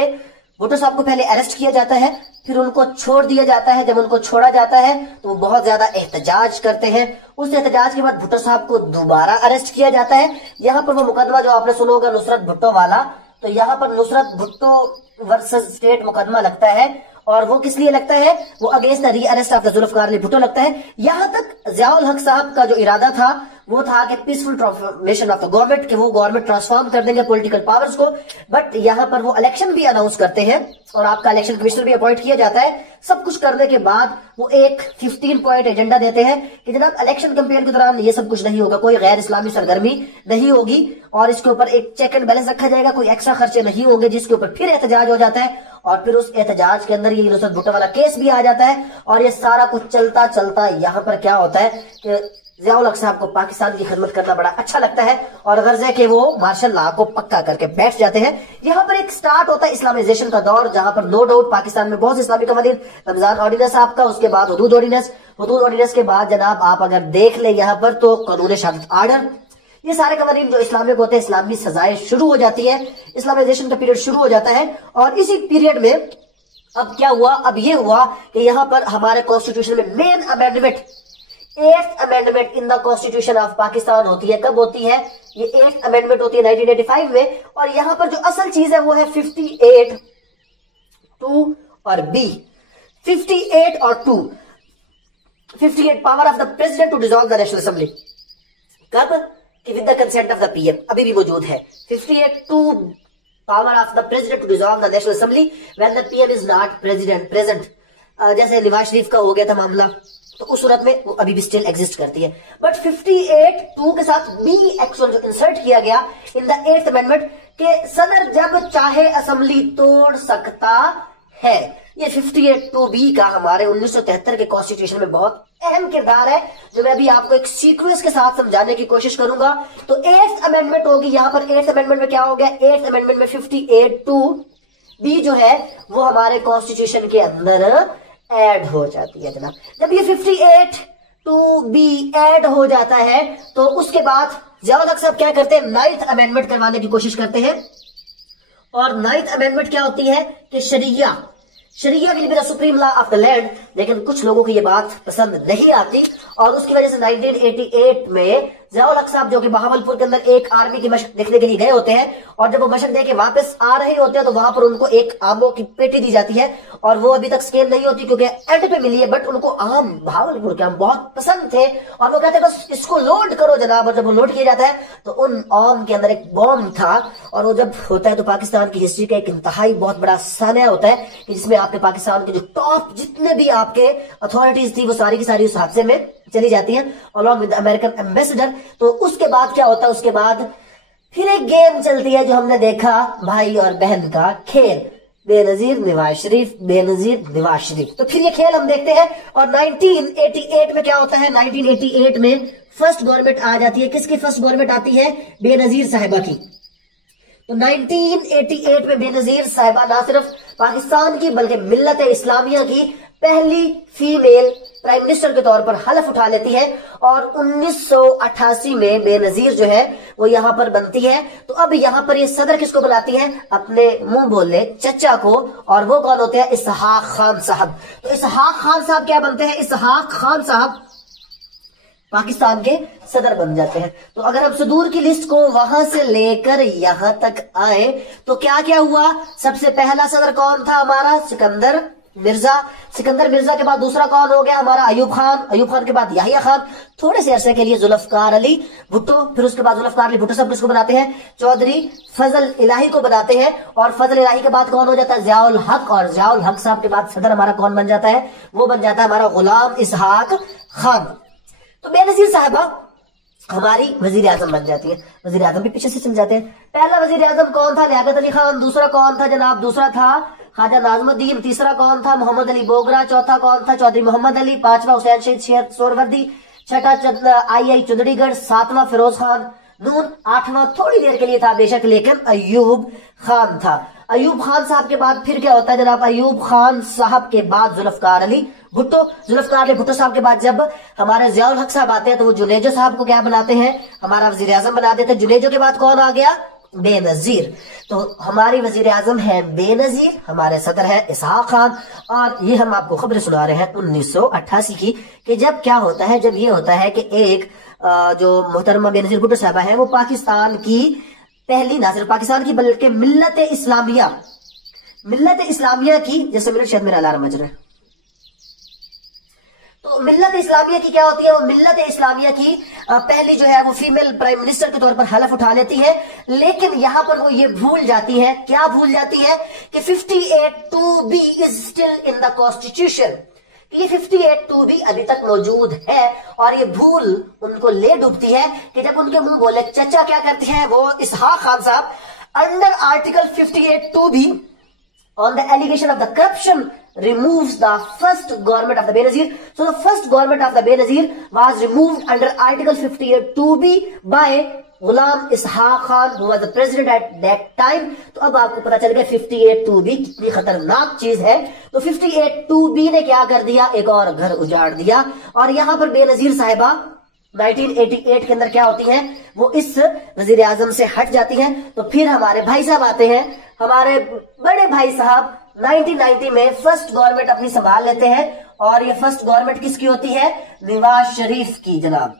भुट्टो साहब को पहले अरेस्ट किया जाता है, फिर उनको छोड़ दिया जाता है। जब उनको छोड़ा जाता है तो वो बहुत ज्यादा एहतजाज करते हैं। उस एहतजाज के बाद भुट्टो साहब को दोबारा अरेस्ट किया जाता है। यहाँ पर वो मुकदमा जो आपने सुना होगा नुसरत भुट्टो वाला, तो यहाँ पर नुसरत भुट्टो वर्सेस स्टेट मुकदमा लगता है, और वो किस लिए लगता है, वो against the re arrest of the Zulfikar Ali Bhutto लगता है। यहां तक जियाउल हक साहब का जो इरादा था वो था कि peaceful transformation of the government, कि वो गवर्नमेंट ट्रांसफॉर्म कर देंगे पॉलिटिकल पावर्स को। बट यहाँ पर वो इलेक्शन भी अनाउंस करते हैं और आपका इलेक्शन कमिश्नर भी अपॉइंट किया जाता है। सब कुछ करने के बाद वो एक 15 पॉइंट एजेंडा देते हैं कि जनाब इलेक्शन कैंपेन के दौरान ये सब कुछ नहीं होगा, कोई गैर इस्लामी सरगर्मी नहीं होगी, और इसके ऊपर एक चेक एंड बैलेंस रखा जाएगा, कोई एक्स्ट्रा खर्चे नहीं होंगे, जिसके ऊपर फिर एहतजाज हो जाता है। और फिर उस एहतजाज के अंदर ये नुसरत भुट्टो वाला केस भी आ जाता है, और ये सारा कुछ चलता चलता यहाँ पर क्या होता है कि जियाउल हक साहब को पाकिस्तान की खिदमत करना बड़ा अच्छा लगता है, और गर्ज है कि वो मार्शल लॉ को पक्का करके बैठ जाते हैं। यहाँ पर एक स्टार्ट होता है इस्लामाइजेशन का दौर, जहां पर नो डाउट पाकिस्तान में बहुत से इस्लामी कवानीन, रमजान ऑर्डिनेंस आपका, उसके बाद हुदूद ऑर्डिनेंस के बाद जनाब आप अगर देख ले यहाँ पर तो कानून शहादत आर्डर, ये सारे कवानीन जो इस्लामिक होते हैं, इस्लामी सजाएं शुरू हो जाती है, इस्लामाइजेशन का पीरियड शुरू हो जाता है। और इसी पीरियड में अब क्या हुआ, अब ये हुआ कि यहाँ पर हमारे कॉन्स्टिट्यूशन में main amendment, 8th amendment in the constitution of Pakistan होती है। कब होती है, ये 8th अमेंडमेंट होती है 1985 में। और यहाँ पर जो असल चीज है वो है 58 2 और बी, 58 और 2, 58 power of the president to dissolve the national Assembly, कब कि with the consent of the PM, अभी भी मौजूद है। 58 2 power of the president to dissolve the national Assembly when the PM is not president present. जैसे नवाज शरीफ का हो गया था मामला, तो उस सूरत में वो अभी भी स्टिल एग्जिस्ट करती है। बट 58(2) के साथ बी एक्शन जो इंसर्ट किया गया इन द 8th अमेंडमेंट के सदर जब चाहे असेंबली तोड़ सकता है। ये 58(2)(b) का हमारे 1973 के कॉन्स्टिट्यूशन में बहुत अहम किरदार है, जो मैं अभी आपको एक सीक्वेंस के साथ समझाने की कोशिश करूंगा। तो 8th अमेंडमेंट होगी यहाँ पर। 8th अमेंडमेंट में क्या हो गया? 8th अमेंडमेंट में 58(2)(b) जो है वो हमारे कॉन्स्टिट्यूशन के अंदर ऐड हो जाती है जनाब। जब ये 58(2)(b) ऐड हो जाता है तो उसके बाद जियाउल हक साहब क्या करते हैं? 9th अमेंडमेंट करवाने की कोशिश करते हैं। और 9th अमेंडमेंट क्या होती है कि शरिया will be the supreme law of the land. लेकिन कुछ लोगों को ये बात पसंद नहीं आती और उसकी वजह से 1988 में जियाउल हक साहब जो कि बहावलपुर के अंदर एक आर्मी की मशक देखने के लिए गए होते हैं और जब वो मशक दे के वापस आ रहे होते हैं तो वहां पर उनको एक आमों की पेटी दी जाती है और वो अभी तक स्केल नहीं होती क्योंकि एंड पे मिली है। बट उनको आम, बहावलपुर के आम बहुत पसंद थे और वो कहते हैं बस इसको लोड करो जनाब। और जब वो लोड किया जाता है तो उन आम के अंदर एक बॉम्ब था और वो जब होता है तो पाकिस्तान की हिस्ट्री का एक इंतहाई बहुत बड़ा सानिया होता है कि जिसमें आपके पाकिस्तान के जो टॉप जितने भी आपके अथॉरिटीज थी वो सारी की सारी उस हादसे में चली जाती हैं अलॉन्ग विद अमेरिकन एम्बेसडर। तो उसके बाद क्या होता है? उसके बाद फिर एक गेम चलती है जो हमने देखा, भाई और बहन का खेल, बेनजीर नवाज शरीफ, बेनजीर नवाज शरीफ। तो फिर ये खेल हम देखते हैं और 1988 में क्या होता है? 1988 में फर्स्ट गवर्नमेंट आ जाती है। किसकी फर्स्ट गवर्नमेंट आती है? बेनजीर साहिबा की। तो 1988 में बेनजीर साहिबा ना सिर्फ पाकिस्तान की बल्कि मिल्लत इस्लामिया की पहली फीमेल प्राइम मिनिस्टर के तौर पर हलफ उठा लेती है और 1988 में बेनजीर जो है वो यहां पर बनती है। तो अब यहां पर ये सदर किसको बुलाती है? अपने मुंह बोले चचा को। और वो कौन होते हैं? इसहाक खान साहब। तो इसहाक खान साहब क्या बनते हैं? इसहाक खान साहब पाकिस्तान के सदर बन जाते हैं। तो अगर हम सदूर की लिस्ट को वहां से लेकर यहां तक आए तो क्या क्या हुआ? सबसे पहला सदर कौन था हमारा? सिकंदर मिर्जा। सिकंदर मिर्जा के बाद दूसरा कौन हो गया? हमारा अयूब खान। अयूब खान के बाद याहिया खान। थोड़े से अरसे के लिए जुल्फकार अली भुट्टो। फिर उसके बाद जुल्फकार अली भुट्टो साहब किसको बनाते हैं? चौधरी फजल इलाही को बनाते हैं। और फजल इलाही के बाद कौन हो जाता है? जियाउल हक। और जियाउल हक साहब के बाद सदर हमारा कौन बन जाता है? वो बन जाता है हमारा गुलाम इसहाक खान। तो बेनजीर साहिबा हमारी वजीर आजम बन जाती है। वजीर आजम भी पीछे से चल जाते हैं। पहला वजीर आजम कौन था? लियाकत अली खान। दूसरा कौन था जनाब? दूसरा था ख्वाजा नाज़मुद्दीन। तीसरा कौन था? मोहम्मद अली बोगरा। चौथा कौन था? चौधरी मोहम्मद अली। पांचवा हुसैन शहीद सोहरवर्दी। छठा आई चंडीगढ़। सातवां फिरोज खान नून। आठवां थोड़ी देर के लिए था बेशक लेकिन अयूब खान था। अयूब खान साहब के बाद फिर क्या होता है जनाब? अयूब खान साहब के बाद जुल्फकार अली भुट्टो। जुल्फकार अली भुट्टो साहब के बाद जब हमारे जियाउल हक साहब आते हैं तो वो जुनेजो साहब को क्या बनाते हैं? हमारा वजीर आजम बना देते हैं। जुनेजो के बाद कौन आ गया? बेनजीर। तो हमारी वजीर आजम है बेनजीर, हमारे सदर है इसहाक खान। और ये हम आपको खबर सुना रहे हैं 1988 की कि जब क्या होता है? जब ये होता है कि एक जो मोहतरमा बेनजीर भुट्टो साहबा है वो पाकिस्तान की पहली, ना सिर्फ पाकिस्तान की बल्कि मिल्लत इस्लामिया की, जैसे मिनट शायद मेरा अलार्म बज रहा है। तो मिल्लत इस्लामिया की क्या होती है? वो मिल्लत इस्लामिया की पहली जो है वो फीमेल प्राइम मिनिस्टर के तौर पर हलफ उठा लेती है। लेकिन यहां पर वो ये भूल जाती है, क्या भूल जाती है? कि 58(2)(b is still in the constitution. ये 58(2)(b अभी तक मौजूद है और ये भूल उनको ले डूबती है कि जब उनके मुंह बोले चचा क्या करती हैं वो इसहाक खान साहब? Under article 58(2)(b on the allegation of the corruption removes the first government of the Benazir. So the first government of the Benazir was removed under article 58(2)(b by Ghulam Ishaq Khan who was the president at that time. तो अब आपको पता चल गया 58(2)(b कितनी खतरनाक चीज है। तो 58(2)(b ने क्या कर दिया? एक और घर उजाड़ दिया। और यहां पर बेनजीर साहिबा 1988 के अंदर क्या होती हैं? वो इस वजीर आजम से हट जाती हैं। तो फिर हमारे भाई साहब आते हैं, हमारे बड़े भाई साहब 1990 में फर्स्ट गवर्नमेंट अपनी संभाल लेते हैं। और ये फर्स्ट गवर्नमेंट किसकी होती है? नवाज शरीफ की जनाब।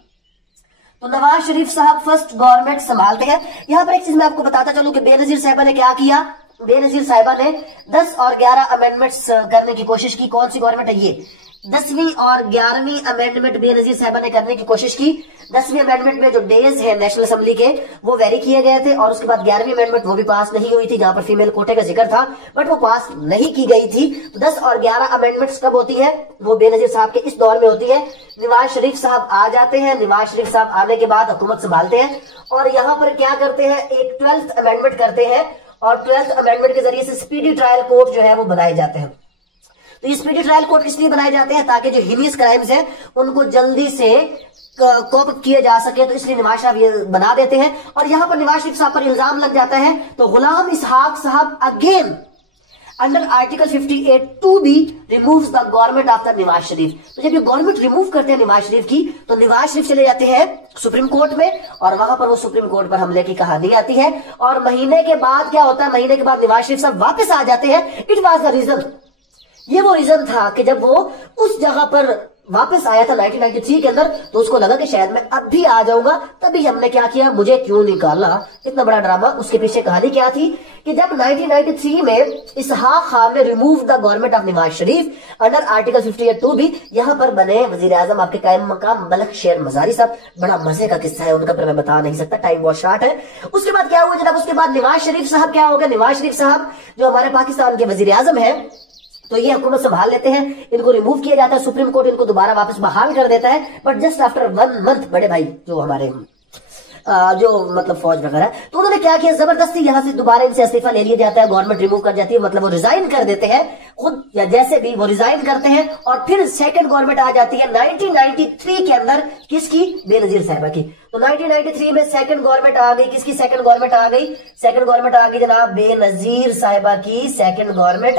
तो नवाज शरीफ साहब फर्स्ट गवर्नमेंट संभालते हैं। यहां पर एक चीज मैं आपको बताता चलूं कि बेनजीर साहिबा ने क्या किया? बेनजीर साहिबा ने 10 और 11 अमेंडमेंट्स करने की कोशिश की। कौन सी गवर्नमेंट है ये? 10वीं और 11वीं अमेंडमेंट बेनजीर साहिबा ने करने की कोशिश की। 10वीं अमेंडमेंट में जो डेज है नेशनल असेंबली के वो वेरी किए गए थे, और उसके बाद 11वीं अमेंडमेंट वो भी पास नहीं हुई थी, जहां पर फीमेल कोटे का जिक्र था, बट वो पास नहीं की गई थी। 10 और 11 अमेंडमेंट्स कब होती है? वो बेनजीर साहब के इस दौर में होती है। नवाज शरीफ साहब आ जाते हैं, नवाज शरीफ साहब आने के बाद हुकूमत संभालते हैं, और यहाँ पर क्या करते हैं, एक 12th अमेंडमेंट करते हैं, और 12th अमेंडमेंट के जरिए से स्पीडी ट्रायल कोर्ट जो है वो बनाए जाते हैं। तो ये स्पीडी ट्रायल कोर्ट इसलिए बनाए जाते हैं ताकि जो हीनियस क्राइम्स हैं उनको जल्दी से कोप किए जा सके, तो इसलिए नवाज साहब ये बना देते हैं। और यहां पर नवाज शरीफ साहब पर इल्जाम लग जाता है, तो गुलाम इसहाक साहब again under article 58(2)B removes the government after Nawaz Sharif. तो जब ये गवर्नमेंट रिमूव करते हैं नवाज शरीफ की, तो नवाज शरीफ चले जाते हैं सुप्रीम कोर्ट में, और वहां पर वो सुप्रीम कोर्ट पर हमले की कहानी आती है। और महीने के बाद क्या होता है, महीने के बाद नवाज शरीफ साहब वापस आ जाते हैं। इट वॉज द रीजन, ये वो रीजन था कि जब वो उस जगह पर वापस आया था 1993 के अंदर, तो उसको लगा कि शायद मैं अब भी आ जाऊंगा, तभी हमने क्या किया, मुझे क्यों निकाला, इतना बड़ा ड्रामा। उसके पीछे कहानी क्या थी कि जब 1993 में इसहाक खान ने remove the government of Nawaz Sharif under article 58(2)B, यहां पर बने वजीर आजम आपके कायम मकाम मलक शेर मजारी साहब। बड़ा मजे का किस्सा है उनका, पर मैं बता नहीं सकता, टाइम बहुत शॉर्ट है। उसके बाद क्या हुआ जनाब, उसके बाद नवाज शरीफ साहब क्या हो गए, नवाज शरीफ साहब जो हमारे पाकिस्तान के वजीर आजम है, तो ये हुकूमत संभाल लेते हैं, इनको रिमूव किया जाता है, सुप्रीम कोर्ट इनको दोबारा वापस बहाल कर देता है। बट जस्ट आफ्टर 1 मंथ बड़े भाई जो हमारे जो मतलब फौज वगैरह, तो उन्होंने क्या किया, जबरदस्ती यहां से दोबारा इनसे इस्तीफा ले लिया जाता है, गवर्नमेंट रिमूव कर जाती है, मतलब वो रिजाइन कर देते हैं खुद या जैसे भी वो रिजाइन करते हैं, और फिर सेकंड गवर्नमेंट आ जाती है 1993 के अंदर, किसकी, बेनजीर साहिबा की। तो 1993 में सेकंड गवर्नमेंट आ गई, किसकी सेकंड गवर्नमेंट आ गई, सेकंड गवर्नमेंट आ गई जनाब बेनजीर साहिबा की सेकंड गवर्नमेंट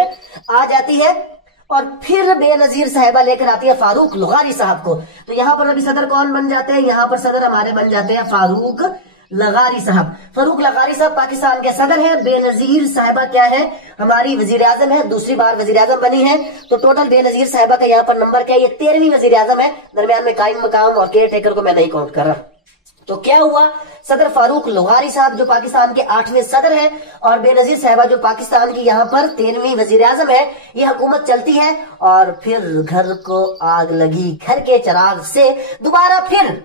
आ जाती है, और फिर बेनजीर साहिबा लेकर आती है फारूक लगारी साहब को। तो यहां पर अभी सदर कौन बन जाते हैं, यहां पर सदर हमारे बन जाते हैं फारूक लगारी साहब। फारूक लगारी साहब पाकिस्तान के सदर हैं, बेनजीर साहिबा क्या है, हमारी वजीर आजम है, दूसरी बार वजीर आजम बनी है। तो टोटल बेनजीर साहिबा का यहाँ पर नंबर क्या है, ये 13वीं वजीर आजम है, दरमियान में कायम मकाम और केयर टेकर को मैं नहीं काउंट कर रहा। तो क्या हुआ, सदर फारूक लगारी साहब जो पाकिस्तान के 8वें सदर हैं, और बेनजीर साहिबा जो पाकिस्तान की यहाँ पर 13वीं वजीर आजम है, ये हुकूमत चलती है। और फिर घर को आग लगी, घर के चिराग से दोबारा फिर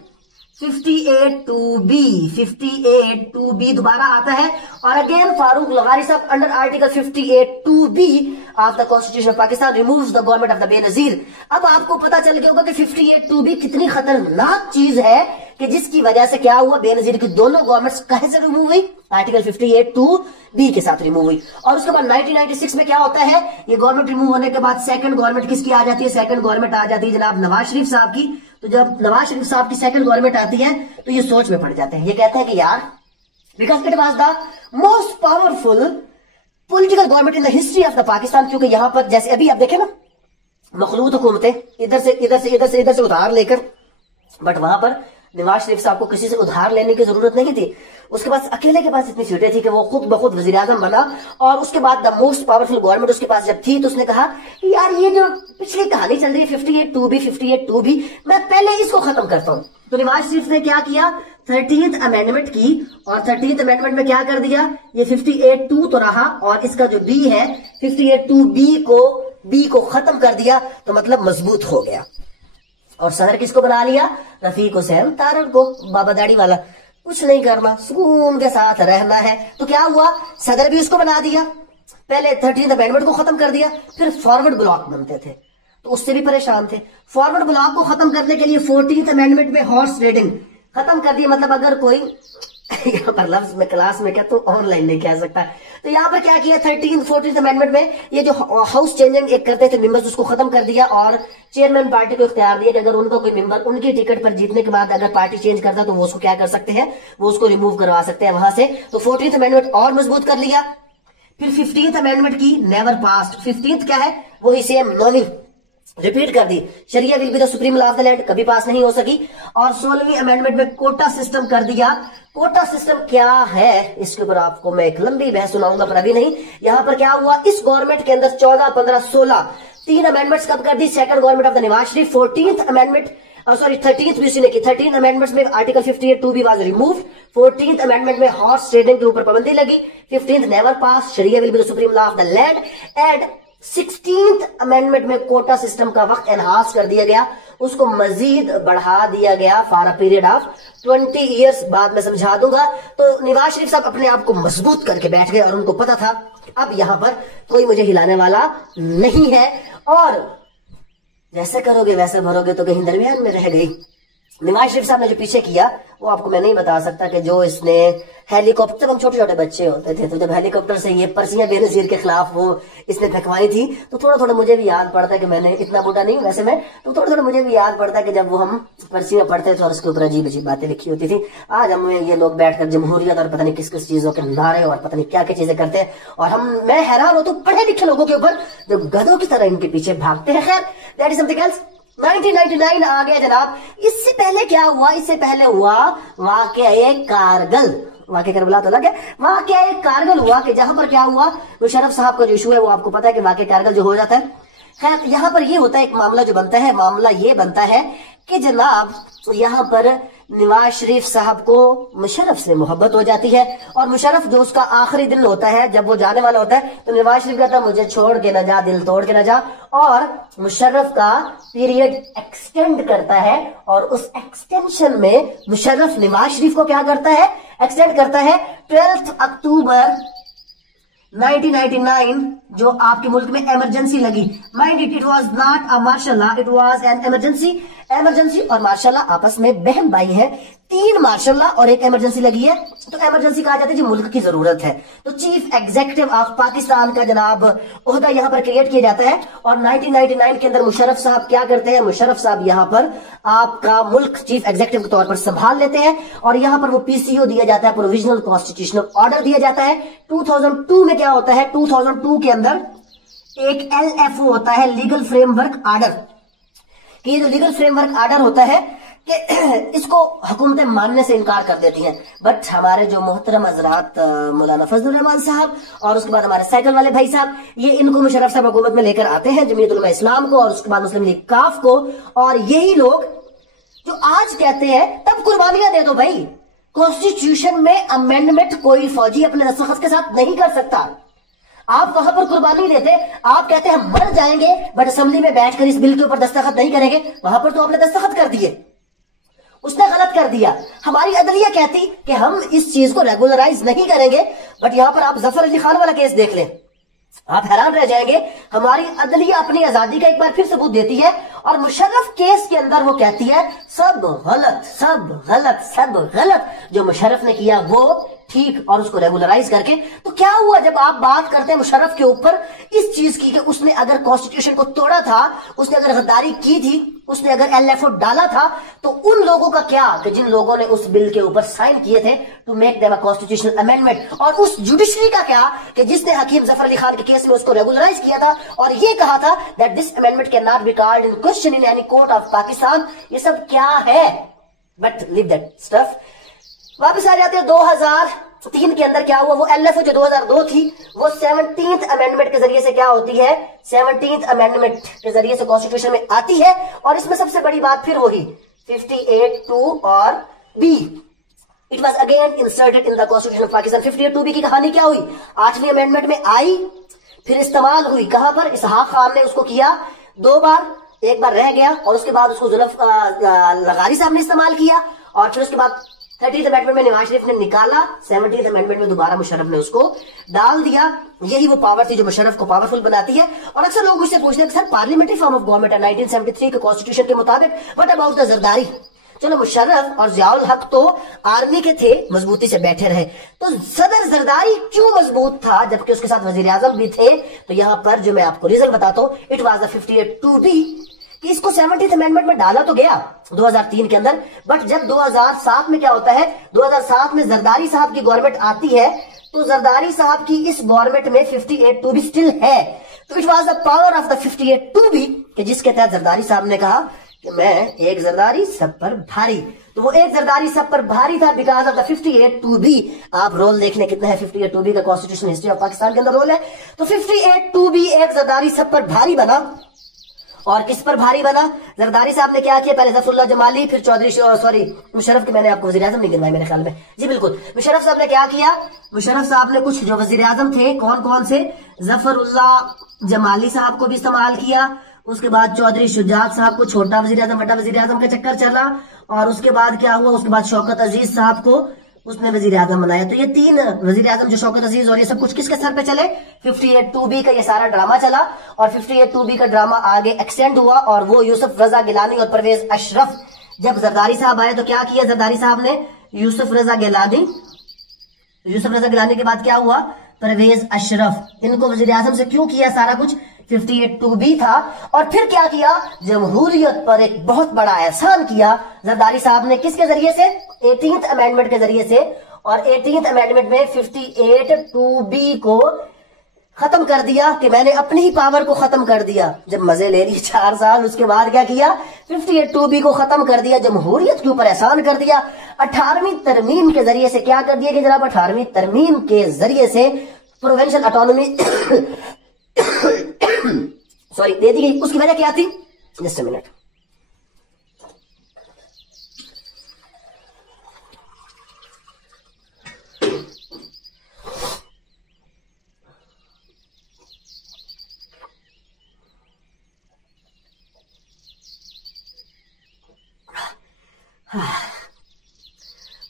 58(2)B दोबारा आता है, और अगेन फारूक लगारी साहब under article 58(2)B of the constitution of Pakistan removes the government of the Benazir. अब आपको पता चल गया होगा कि 58(2)B कितनी खतरनाक चीज है, कि जिसकी वजह से क्या हुआ, बेनजीर की दोनों गवर्नमेंट्स कहीं से रिमूव हुई, आर्टिकल 58(2)B के साथ रिमूव हुई। और उसके बाद 1996 में क्या होता है, ये गवर्नमेंट रिमूव होने के बाद सेकंड गवर्नमेंट किसकी आ जाती है, सेकंड गवर्नमेंट आ जाती है जनाब नवाज शरीफ साहब की। तो जब नवाज शरीफ साहब की सेकंड गवर्नमेंट आती है, तो ये सोच में पड़ जाते हैं, ये कहते हैं कि यार because it was the most powerful political government in the history of the Pakistan, क्योंकि यहां पर जैसे अभी आप देखें ना, मखलूत हुकूमतें इधर से इधर से इधर से इधर से उधार लेकर, बट वहां पर नवाज शरीफ साहब को किसी से उधार लेने की जरूरत नहीं थी, उसके पास अकेले के पास इतनी सीटें थी कि वो खुद बखुद वजीर आजम बना। और उसके बाद द मोस्ट पावरफुल गवर्नमेंट उसके पास जब थी, तो उसने कहा यार ये जो पिछली कहानी चल रही है 58(2)B, मैं पहले इसको खत्म करता हूं। तो नवाज शरीफ ने क्या किया, 13th अमेंडमेंट की, और 13th अमेंडमेंट में क्या कर दिया, ये 58(2) तो रहा, और इसका जो B है 58(2)B को खत्म कर दिया, तो मतलब मजबूत हो गया। और सदर किसको बना लिया, रफीक हुसैन तारड़ को, बाबा दाढ़ी वाला, कुछ नहीं करना, सुकून के साथ रहना है। तो क्या हुआ, सदर भी उसको बना दिया, पहले 13th अमेंडमेंट को खत्म कर दिया, फिर फॉरवर्ड ब्लॉक बनते थे, तो उससे भी परेशान थे। फॉरवर्ड ब्लॉक को खत्म करने के लिए 14th अमेंडमेंट में हॉर्स ट्रेडिंग खत्म कर दिया, मतलब अगर कोई यहाँ पर लफ्ज में क्लास में क्या तो ऑनलाइन नहीं कह सकता। तो यहाँ पर क्या किया, 14th अमेंडमेंट में ये जो हाउस चेंजिंग एक करते थे मेंबर्स, उसको खत्म कर दिया, और चेयरमैन पार्टी को इख्तियार दिया कि अगर उनका कोई मेंबर उनकी टिकट पर जीतने के बाद अगर पार्टी चेंज करता है, तो वो उसको क्या कर सकते हैं, वो उसको रिमूव करवा सकते हैं वहां से। तो 14th अमेंडमेंट और मजबूत कर लिया। फिर 15th अमेंडमेंट की, नेवर पास्ड। 15th क्या है, वही सेम 9वीं रिपीट कर दी, शरिया will be the supreme law of the land, कभी पास नहीं हो सकी। और 16वीं अमेंडमेंट में कोटा सिस्टम कर दिया। कोटा सिस्टम क्या है, इसके ऊपर आपको मैं एक लंबी बहस सुनाऊंगा, पर अभी नहीं। यहां पर क्या हुआ, इस गवर्नमेंट के अंदर 14, 15, 16 3 अमेंडमेंट्स कब कर दी, second government of the Nawaz Sharif. 14th amendment, sorry 13th भी उसी ने की। 13 अमेंडमेंट्स में article 58(2)B was remove. 14th amendment में हॉर्स ट्रेडिंग के ऊपर पाबंदी लगी। 15th नेवर पास, शरिया will be the supreme law of the land. And 16th amendment में कोटा सिस्टम का वक्त एनहांस कर दिया गया, उसको मजीद बढ़ा दिया गया for a period of 20 years. बाद में समझा दूंगा। तो नवाज शरीफ साहब अपने आप को मजबूत करके बैठ गए और उनको पता था अब यहां पर कोई मुझे हिलाने वाला नहीं है, और जैसे करोगे वैसे भरोगे, तो कहीं दरमियान में रह गई। नवाज शरीफ साहब ने जो पीछे किया वो आपको मैं नहीं बता सकता, कि जो इसने हेलीकॉप्टर, जब हम छोटे छोटे बच्चे होते थे तो जब हेलीकॉप्टर से ये पर्सियां बेनजीर के खिलाफ वो इसने फेंकवाई थी, तो थोड़ा थोड़ा मुझे भी याद पड़ता है कि मैंने, इतना बूढ़ा नहीं वैसे मैं, तो थोड़ा थोड़ा मुझे भी याद पड़ता है कि जब वो हम पर्सियां पढ़ते थे और उसके ऊपर अजीब अजीब बातें लिखी होती थी। आज हम ये लोग बैठकर जमहूरियत और पता नहीं किस किस चीजों के नारे और पता नहीं क्या क्या चीजें करते हैं, और मैं हैरान होता हूँ पढ़े लिखे लोगों के ऊपर जो गधों की तरह इनके पीछे भागते हैं। खैर, दैट इज समथिंग एल्स। 1999 आ गया जनाब। इससे पहले क्या हुआ? इससे पहले हुआ वाक़या कारगिल। वाक़या करबला तो लगे, वाक़या कारगिल हुआ कि जहां पर क्या हुआ, मुशर्रफ साहब का जो इशू है वो आपको पता है कि वाक़या कारगिल जो हो जाता है। खैर, यहां पर ये होता है, एक मामला जो बनता है, मामला ये बनता है कि जनाब यहां पर नवाज शरीफ साहब को मुशर्रफ से मोहब्बत हो जाती है, और मुशर्रफ जो उसका आखिरी दिन होता है, जब वो जाने वाला होता है, तो नवाज शरीफ कहता है मुझे छोड़ के ना जा, दिल तोड़ के ना जा, और मुशर्रफ का पीरियड एक्सटेंड करता है, और उस एक्सटेंशन में मुशर्रफ नवाज शरीफ को क्या करता है? एक्सटेंड करता है। 12 अक्टूबर 1999 जो आपके मुल्क में इमरजेंसी लगी, mind it was not a martial law, it was an emergency. Emergency और मार्शल लॉ आपस में बहन भाई है। 3 मार्शल लॉ और एक इमरजेंसी लगी है, तो इमरजेंसी कहा जाता है जी मुल्क की जरूरत है, तो चीफ एग्जीक्यूटिव ऑफ पाकिस्तान का जनाब ओहदा यहां पर क्रिएट किया जाता है। और 1999 के अंदर मुशर्रफ साहब क्या करते हैं? मुशर्रफ साहब यहां पर आपका मुल्क चीफ एग्जीक्यूटिव के तौर पर संभाल लेते हैं, और यहां पर वो पीसीओ दिया जाता है, प्रोविजनल कॉन्स्टिट्यूशनल ऑर्डर दिया जाता है। 2002 में क्या होता है? 2002 के अंदर एक LFO होता है, लीगल फ्रेमवर्क ऑर्डर। कि ये जो लीगल फ्रेमवर्क ऑर्डर होता है कि इसको हुकूमतें मानने से इनकार कर देती हैं, बट हमारे जो मोहतरम हजरात मौलाना फजलुर रहमान साहब और उसके बाद हमारे साइकिल वाले भाई साहब, ये इनको मुशर्रफ साहब हुकूमत में लेकर आते हैं, जमीयत उलमा इस्लाम को और उसके बाद मुस्लिम लीग काफ को, और यही लोग जो आज कहते हैं तब कुर्बानियां दे दो भाई, कॉन्स्टिट्यूशन में अमेंडमेंट कोई फौजी अपने दस्तखत के साथ नहीं कर सकता। आप वहां पर कुर्बानी देते, आप कहते हैं हम मर जाएंगे बट असेंबली में बैठकर इस बिल के ऊपर दस्तखत नहीं करेंगे, वहां पर तो आपने दस्तखत कर दिए, उसने गलत कर दिया। हमारी अदलिया कहती कि हम इस चीज को रेगुलराइज नहीं करेंगे, बट यहां पर आप जफर अली खान वाला केस देख लें, आप हैरान रह जाएंगे। हमारी अदलिया अपनी आजादी का एक बार फिर सबूत देती है, और मुशर्रफ केस के अंदर वो कहती है सब गलत, सब गलत, सब गलत, जो मुशर्रफ ने किया वो ठीक, और उसको रेगुलराइज करके। तो क्या हुआ जब आप बात करते हैं मुशर्रफ के ऊपर इस चीज की कि उसने अगर कॉन्स्टिट्यूशन को तोड़ा था, उसने अगर गद्दारी की थी, उसने अगर LFO डाला था, तो उन लोगों का क्या कि जिन लोगों ने उस बिल के ऊपर साइन किए थे to make them a constitutional amendment, और उस जुडिशरी का क्या कि जिसने हकीम जफर अली खान के केस में उसको रेगुलराइज किया था और ये कहा था that this amendment can not be called in question in any court of Pakistan. ये सब क्या है? But leave that stuff. वापस आ जाते हैं 2003 के अंदर क्या हुआ? वो LFO जो 2002 थी वो 17th अमेंडमेंट के जरिए से क्या होती है? 17th अमेंडमेंट के जरिए से कॉन्स्टिट्यूशन में आती है, और इसमें सबसे बड़ी बात फिर वही 58(2) और B, it was again inserted in the constitution of Pakistan. 58(2) की कहानी क्या हुई? 8वीं अमेंडमेंट में आई, फिर इस्तेमाल हुई कहां पर? इसहाक खान ने उसको किया 2 बार, एक बार रह गया, और उसके बाद उसको लगारी साहब ने इस्तेमाल किया, और फिर उसके बाद 30th अमेंडमेंट में नवाज शरीफ ने निकाला, 17th अमेंडमेंट में दोबारा मुशर्रफ ने उसको डाल दिया। यही वो पावर थी जो मुशर्रफ को पावरफुल बनाती है। और अक्सर लोग मुझसे पूछते हैं sir parliamentary form of government है 1973 के कॉन्स्टिट्यूशन के मुताबिक, व्हाट अबाउट द जरदारी? चलो मुशर्रफ और जियाउल हक तो आर्मी के थे, मजबूती से बैठे रहे, तो सदर जरदारी क्यों मजबूत था जबकि उसके साथ वजीर आजम भी थे? तो यहां पर जो मैं आपको रीजन बताता हूं, इट वॉज द 58(2) कि इसको 17th अमेंडमेंट में डाला तो गया 2003 के अंदर, बट जब 2007 में क्या होता है? 2007 में जरदारी साहब की गवर्नमेंट आती है, तो जरदारी साहब की इस गवर्नमेंट में 58(2) भी स्टिल है। तो it was the power of the 58(2) भी कि जिसके तहत जरदारी साहब ने कहा कि मैं एक जरदारी सब पर भारी, तो वो एक जरदारी सब पर भारी था बिकॉज ऑफ द 58(2) भी। आप रोल देख लें कितना है 58(2) भी का कॉन्स्टिट्यूशन हिस्ट्री ऑफ पाकिस्तान के अंदर रोल है। तो 58(2) भी एक जरदारी सब पर भारी बना, और किस पर भारी बना? जरदारी साहब ने क्या किया? पहले जफरुल्लाह जमाली, फिर चौधरी सॉरी मुशर्रफ के, मैंने आपको वजीर आजम नहीं गिनवाए मेरे ख्याल में, जी बिल्कुल। मुशर्रफ साहब ने क्या किया? मुशर्रफ साहब ने कुछ जो वजीर आजम थे, कौन कौन से, जफरुल्लाह जमाली साहब को भी इस्तेमाल किया, उसके बाद चौधरी शुजात साहब को, छोटा वजीर आजम बड़ा वजीर आजम का चक्कर चला, और उसके बाद क्या हुआ, उसके बाद शौकत अजीज साहब को उसने वजीर आजम बनाया। तो ये 3 वजीर आजम जो शौकत अजीज और ये सब कुछ किसके सर पे चले? 58-2B का ये सारा ड्रामा चला, और 58-2B का ड्रामा आगे एक्सटेंड हुआ, और वो यूसुफ रजा गिलानी और परवेज अशरफ, जब जरदारी साहब आए तो क्या किया जरदारी साहब ने? यूसुफ रजा गिलानी के बाद क्या हुआ? परवेज अशरफ, इनको वजीर आजम से क्यों किया सारा कुछ? 58-2B था। और फिर क्या किया? जमहूरियत पर एक बहुत बड़ा एहसान किया जरदारी साहब ने, किसके जरिए से? 18th अमेंडमेंट के जरिए से। और 18th अमेंडमेंट में 58-2B को खत्म कर दिया कि मैंने अपनी ही पावर को खत्म कर दिया। जब मजे ले रही 4 साल, उसके बाद क्या किया? 58-2B को खत्म कर दिया, जमहूरियत के ऊपर एहसान कर दिया। 18वीं तरमीम के जरिए से क्या कर दिया कि जनाब 18वीं तरमीम के जरिए से प्रोविंशियल ऑटोनॉमी सॉरी दे दी गई। उसकी वजह क्या थी? Just a minute.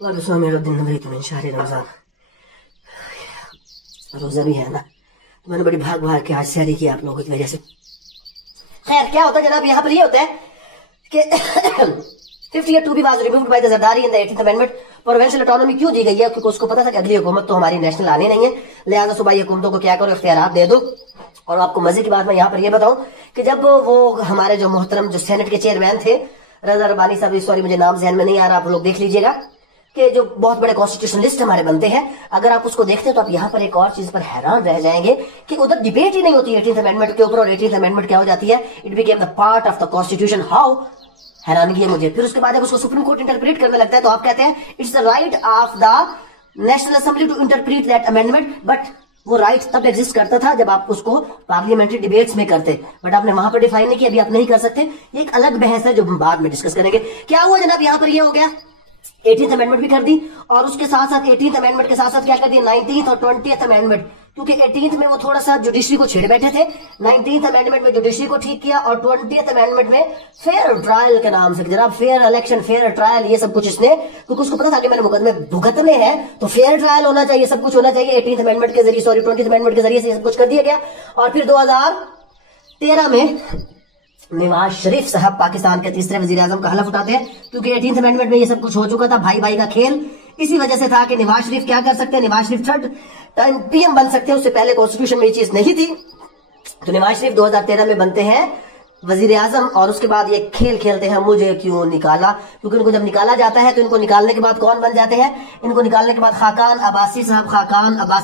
रमजान रोजा भी है ना, मैंने बड़ी भाग भाग के आज सैरी की आप लोगों की वजह से। खैर क्या होता है जनाब, यहाँ पर ये होता है कि 58-2B was removed by the Zardari in the 18th amendment. Provincial autonomy क्यों दी गई है? क्योंकि उसको पता था कि अगली हुकूमत तो हमारी नेशनल आनी नहीं है, लिहाजा सूबाई हुकूमतों को क्या करो, इख्तियारात दे दो। और आपको मजे की बात मैं यहाँ पर यह बताऊं कि जब वो हमारे जो मोहतरम जो सेनेट के चेयरमैन थे रजा रबानी साहब, सॉरी मुझे नाम ज़हन में नहीं आ रहा, आप लोग देख लीजिएगा, कि जो बहुत बड़े कॉन्स्टिट्यूशनलिस्ट हमारे बनते हैं, अगर आप उसको देखते हैं तो आप यहाँ पर एक और चीज पर हैरान रह जाएंगे कि उधर डिबेट ही नहीं होती 18th अमेंडमेंट के ऊपर, और 18th अमेंडमेंट क्या हो जाती है? It became the part of the constitution. How? हैरानगी है मुझे। फिर उसके बाद जब उसको सुप्रीम कोर्ट इंटरप्रेट करने लगता है तो आप कहते हैं it's the right of the national Assembly to interpret that amendment. But वो राइट तब एग्जिस्ट करता था जब आप उसको पार्लियामेंट्री डिबेट्स में करते, बट आपने वहां पर डिफाइन नहीं किया, अभी आप नहीं कर सकते। ये एक अलग बहस है जो हम बाद में डिस्कस करेंगे। क्या हुआ जनाब, यहाँ पर ये हो गया 18th अमेंडमेंट भी कर दी, और उसके साथ साथ 18th अमेंडमेंट के साथ साथ क्या कर दिया? 19th और 20th अमेंडमेंट, क्योंकि 18th में वो थोड़ा सा जुडिशरी को छेड़ बैठे थे, 19th अमेंडमेंट में जुडिशरी को ठीक किया, और 20th अमेंडमेंट में फेयर ट्रायल के नाम से, जनाब फेयर इलेक्शन, फेयर ट्रायल, ये सब कुछ इसने, क्योंकि उसको पता था कि मैंने मुकदमे भुगतने हैं तो फेयर ट्रायल होना चाहिए, सब कुछ होना चाहिए। 18th अमेंडमेंट के जरिए, सॉरी 20th अमेंडमेंट के जरिए से सब कुछ कर दिया गया। और फिर 2013 में नवाज शरीफ साहब पाकिस्तान के तीसरे वजीर आजम का हलफ उठाते हैं, क्योंकि 18th अमेंडमेंट में ये सब कुछ हो चुका था, भाई भाई का खेल। इसी वजह से था कि नवाज शरीफ क्या कर सकते हैं, Nawaz Sharif 3rd time PM बन सकते हैं, उससे पहले कॉन्स्टिट्यूशन में ये चीज नहीं थी। तो नवाज शरीफ 2013 में बनते हैं वजीर आजम, और उसके बाद ये खेल खेलते हैं मुझे क्यों निकाला, क्योंकि इनको जब निकाला जाता है तो इनको निकालने के बाद कौन बन जाते हैं? इनको निकालने के बाद खाकान अब्बासी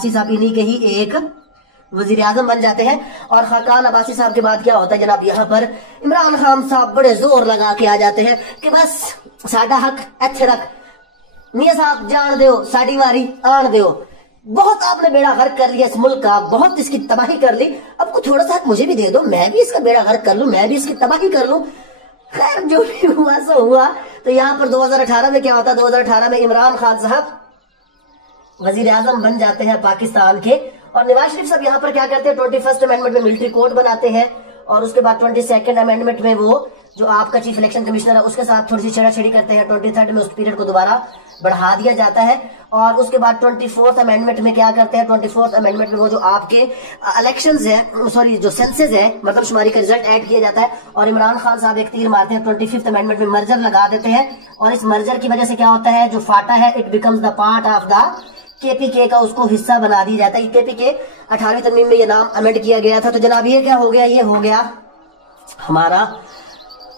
साहब इन्हीं के ही एक वजीर आजम बन जाते हैं। और खाकान अब्बासी साहब के बाद क्या होता है जनाब, यहाँ पर इमरान खान साहब बड़े जोर लगा के आ जाते हैं कि बस साडा हक इत्थे रख, मियां साहब जान दो, साड़ी वारी आन दो, बहुत आपने बेड़ा गर्क कर लिया इस मुल्क का, बहुत इसकी तबाही कर ली, अब कुछ थोड़ा सा मुझे भी दे दो, मैं भी इसका बेड़ा गर्क कर लूं, मैं भी इसकी तबाही कर लूं। खैर जो भी हुआ सो हुआ। तो यहाँ पर 2018 में क्या होता है? 2018 में इमरान खान साहब वजीर आजम बन जाते हैं पाकिस्तान के, और नवाज शरीफ साहब यहाँ पर क्या करते हैं? 21st अमेंडमेंट में मिलिट्री कोर्ट बनाते हैं, और उसके बाद 22nd अमेंडमेंट में वो जो आपका चीफ इलेक्शन कमिश्नर है उसके साथ थोड़ी सी छेड़ाछेड़ी करते हैं। 23rd में उस पीरियड को दोबारा बढ़ा दिया जाता है, और उसके बाद 24th अमेंडमेंट में क्या करते हैं? 24th अमेंडमेंट में वो जो आपके इलेक्शंस है, सॉरी जो सेंसस है, मतलब शुमारी का रिजल्ट ऐड किया जाता है, और इमरान खान साहब एक तीर मारते हैं, 25th अमेंडमेंट में मर्जर लगा देते हैं, और इस मर्जर की वजह से क्या होता है? जो फाटा है it becomes the part of the KPK का, उसको हिस्सा बना दी जाता है। KPK 18वीं तरमीम में ये नाम अमेंड किया गया था। तो जनाब ये क्या हो गया? ये हो गया हमारा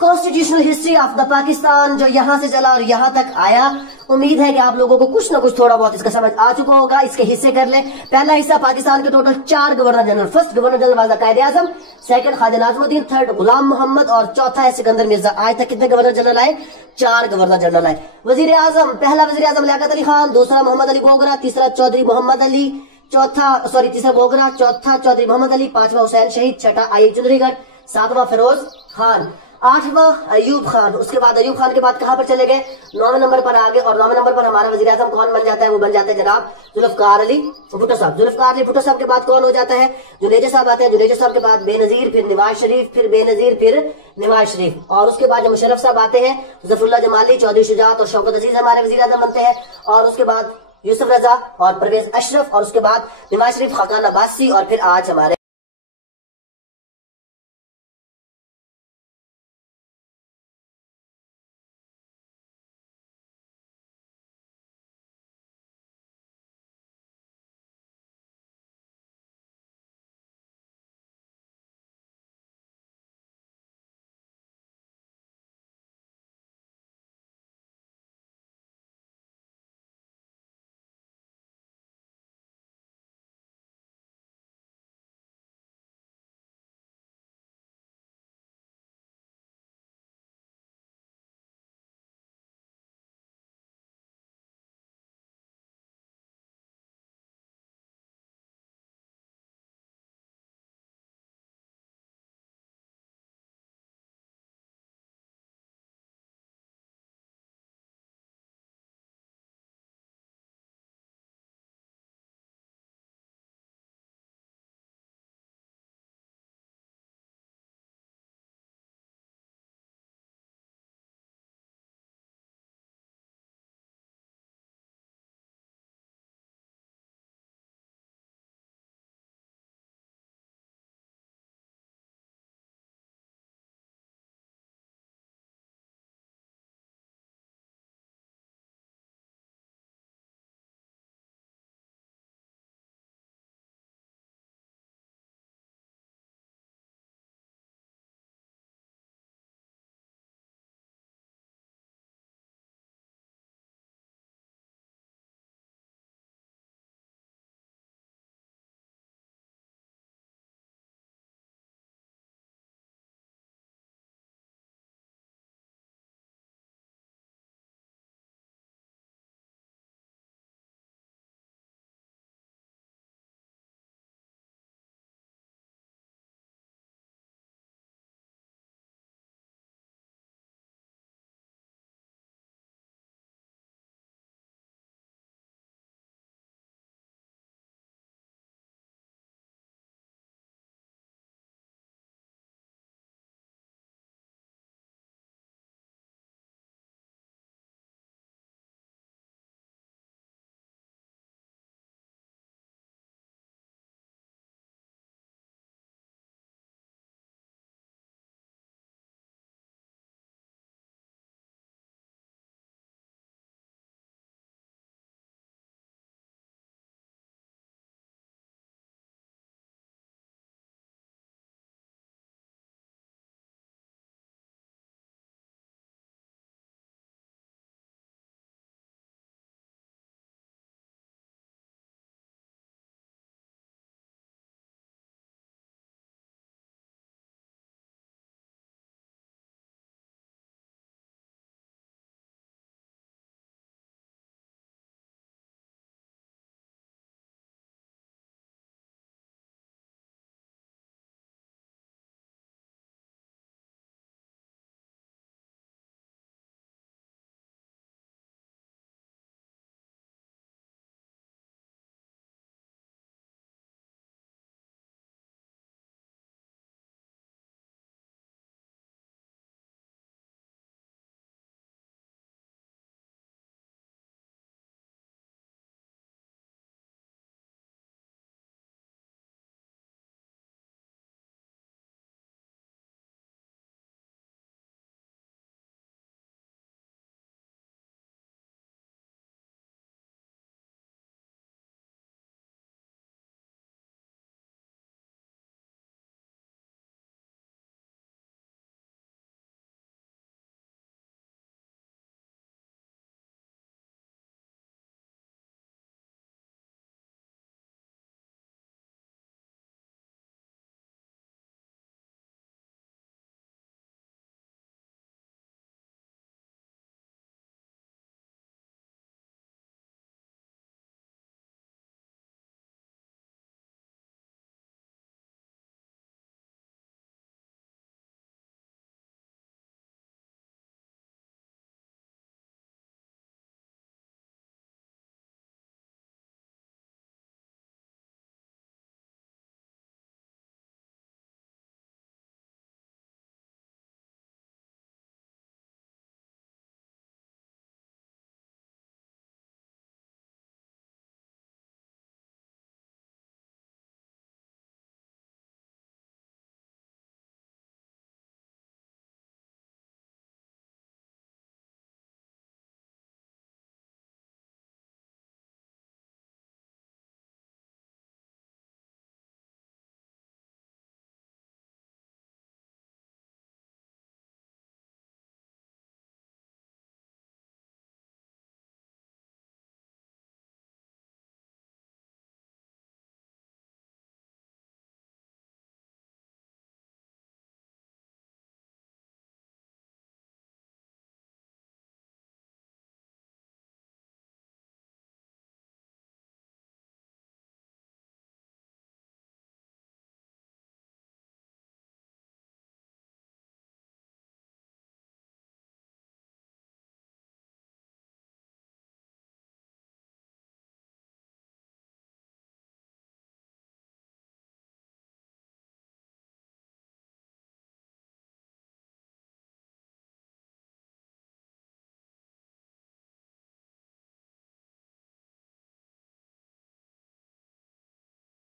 constitutional history of the Pakistan, जो यहां से चला और यहां तक आया। उम्मीद है कि आप लोगों को कुछ ना कुछ थोड़ा बहुत इसका समझ आ चुका होगा। इसके हिस्से कर ले। पहला हिस्सा पाकिस्तान के total 4 governor general, first governor general was Quaid-e Azam, second Khwaja Nazimuddin, third गुलाम मोहम्मद, और चौथा है सिकंदर मिर्जा। आज तक कितने गवर्नर जनरल आए? 4 गवर्नर जनरल आए। वजीर आजम, पहला वजीर आजम लियाकत अली खान, दूसरा मोहम्मद अली बोगरा, तीसरा चौधरी मोहम्मद अली, तीसरा बोगरा, चौथा चौधरी मोहम्मद अली, पांचवा हुसैन शहीद, छठा आईएच चुंदरीगढ़, सातवां फिरोज खान, आठवां अयूब खान। उसके बाद अयूब खान के बाद कहां पर चले गए, 9वें नंबर पर आ गए। और 9वें नंबर पर हमारा वजीर आजम कौन बन जाता है, वो बन जाते हैं जनाब जुल्फकार अली भुट्टो साहब। जुल्फकार अली भुट्टो साहब के बाद कौन हो जाता है, जुनेजो साहब आते हैं। जुनेजो साहब के बाद बेनजीर, फिर नवाज शरीफ, फिर बेनजीर, फिर नवाज शरीफ। और उसके बाद जो मुशर्रफ साहब आते हैं, जफरुल्लाह जमाली, चौधरी शुजात और शौकत अजीज हमारे वजीर आजम बनते हैं। और उसके बाद यूसुफ रजा और परवेज अशरफ, और उसके बाद नवाज शरीफ, खाकान अब्बासी, और फिर आज हमारे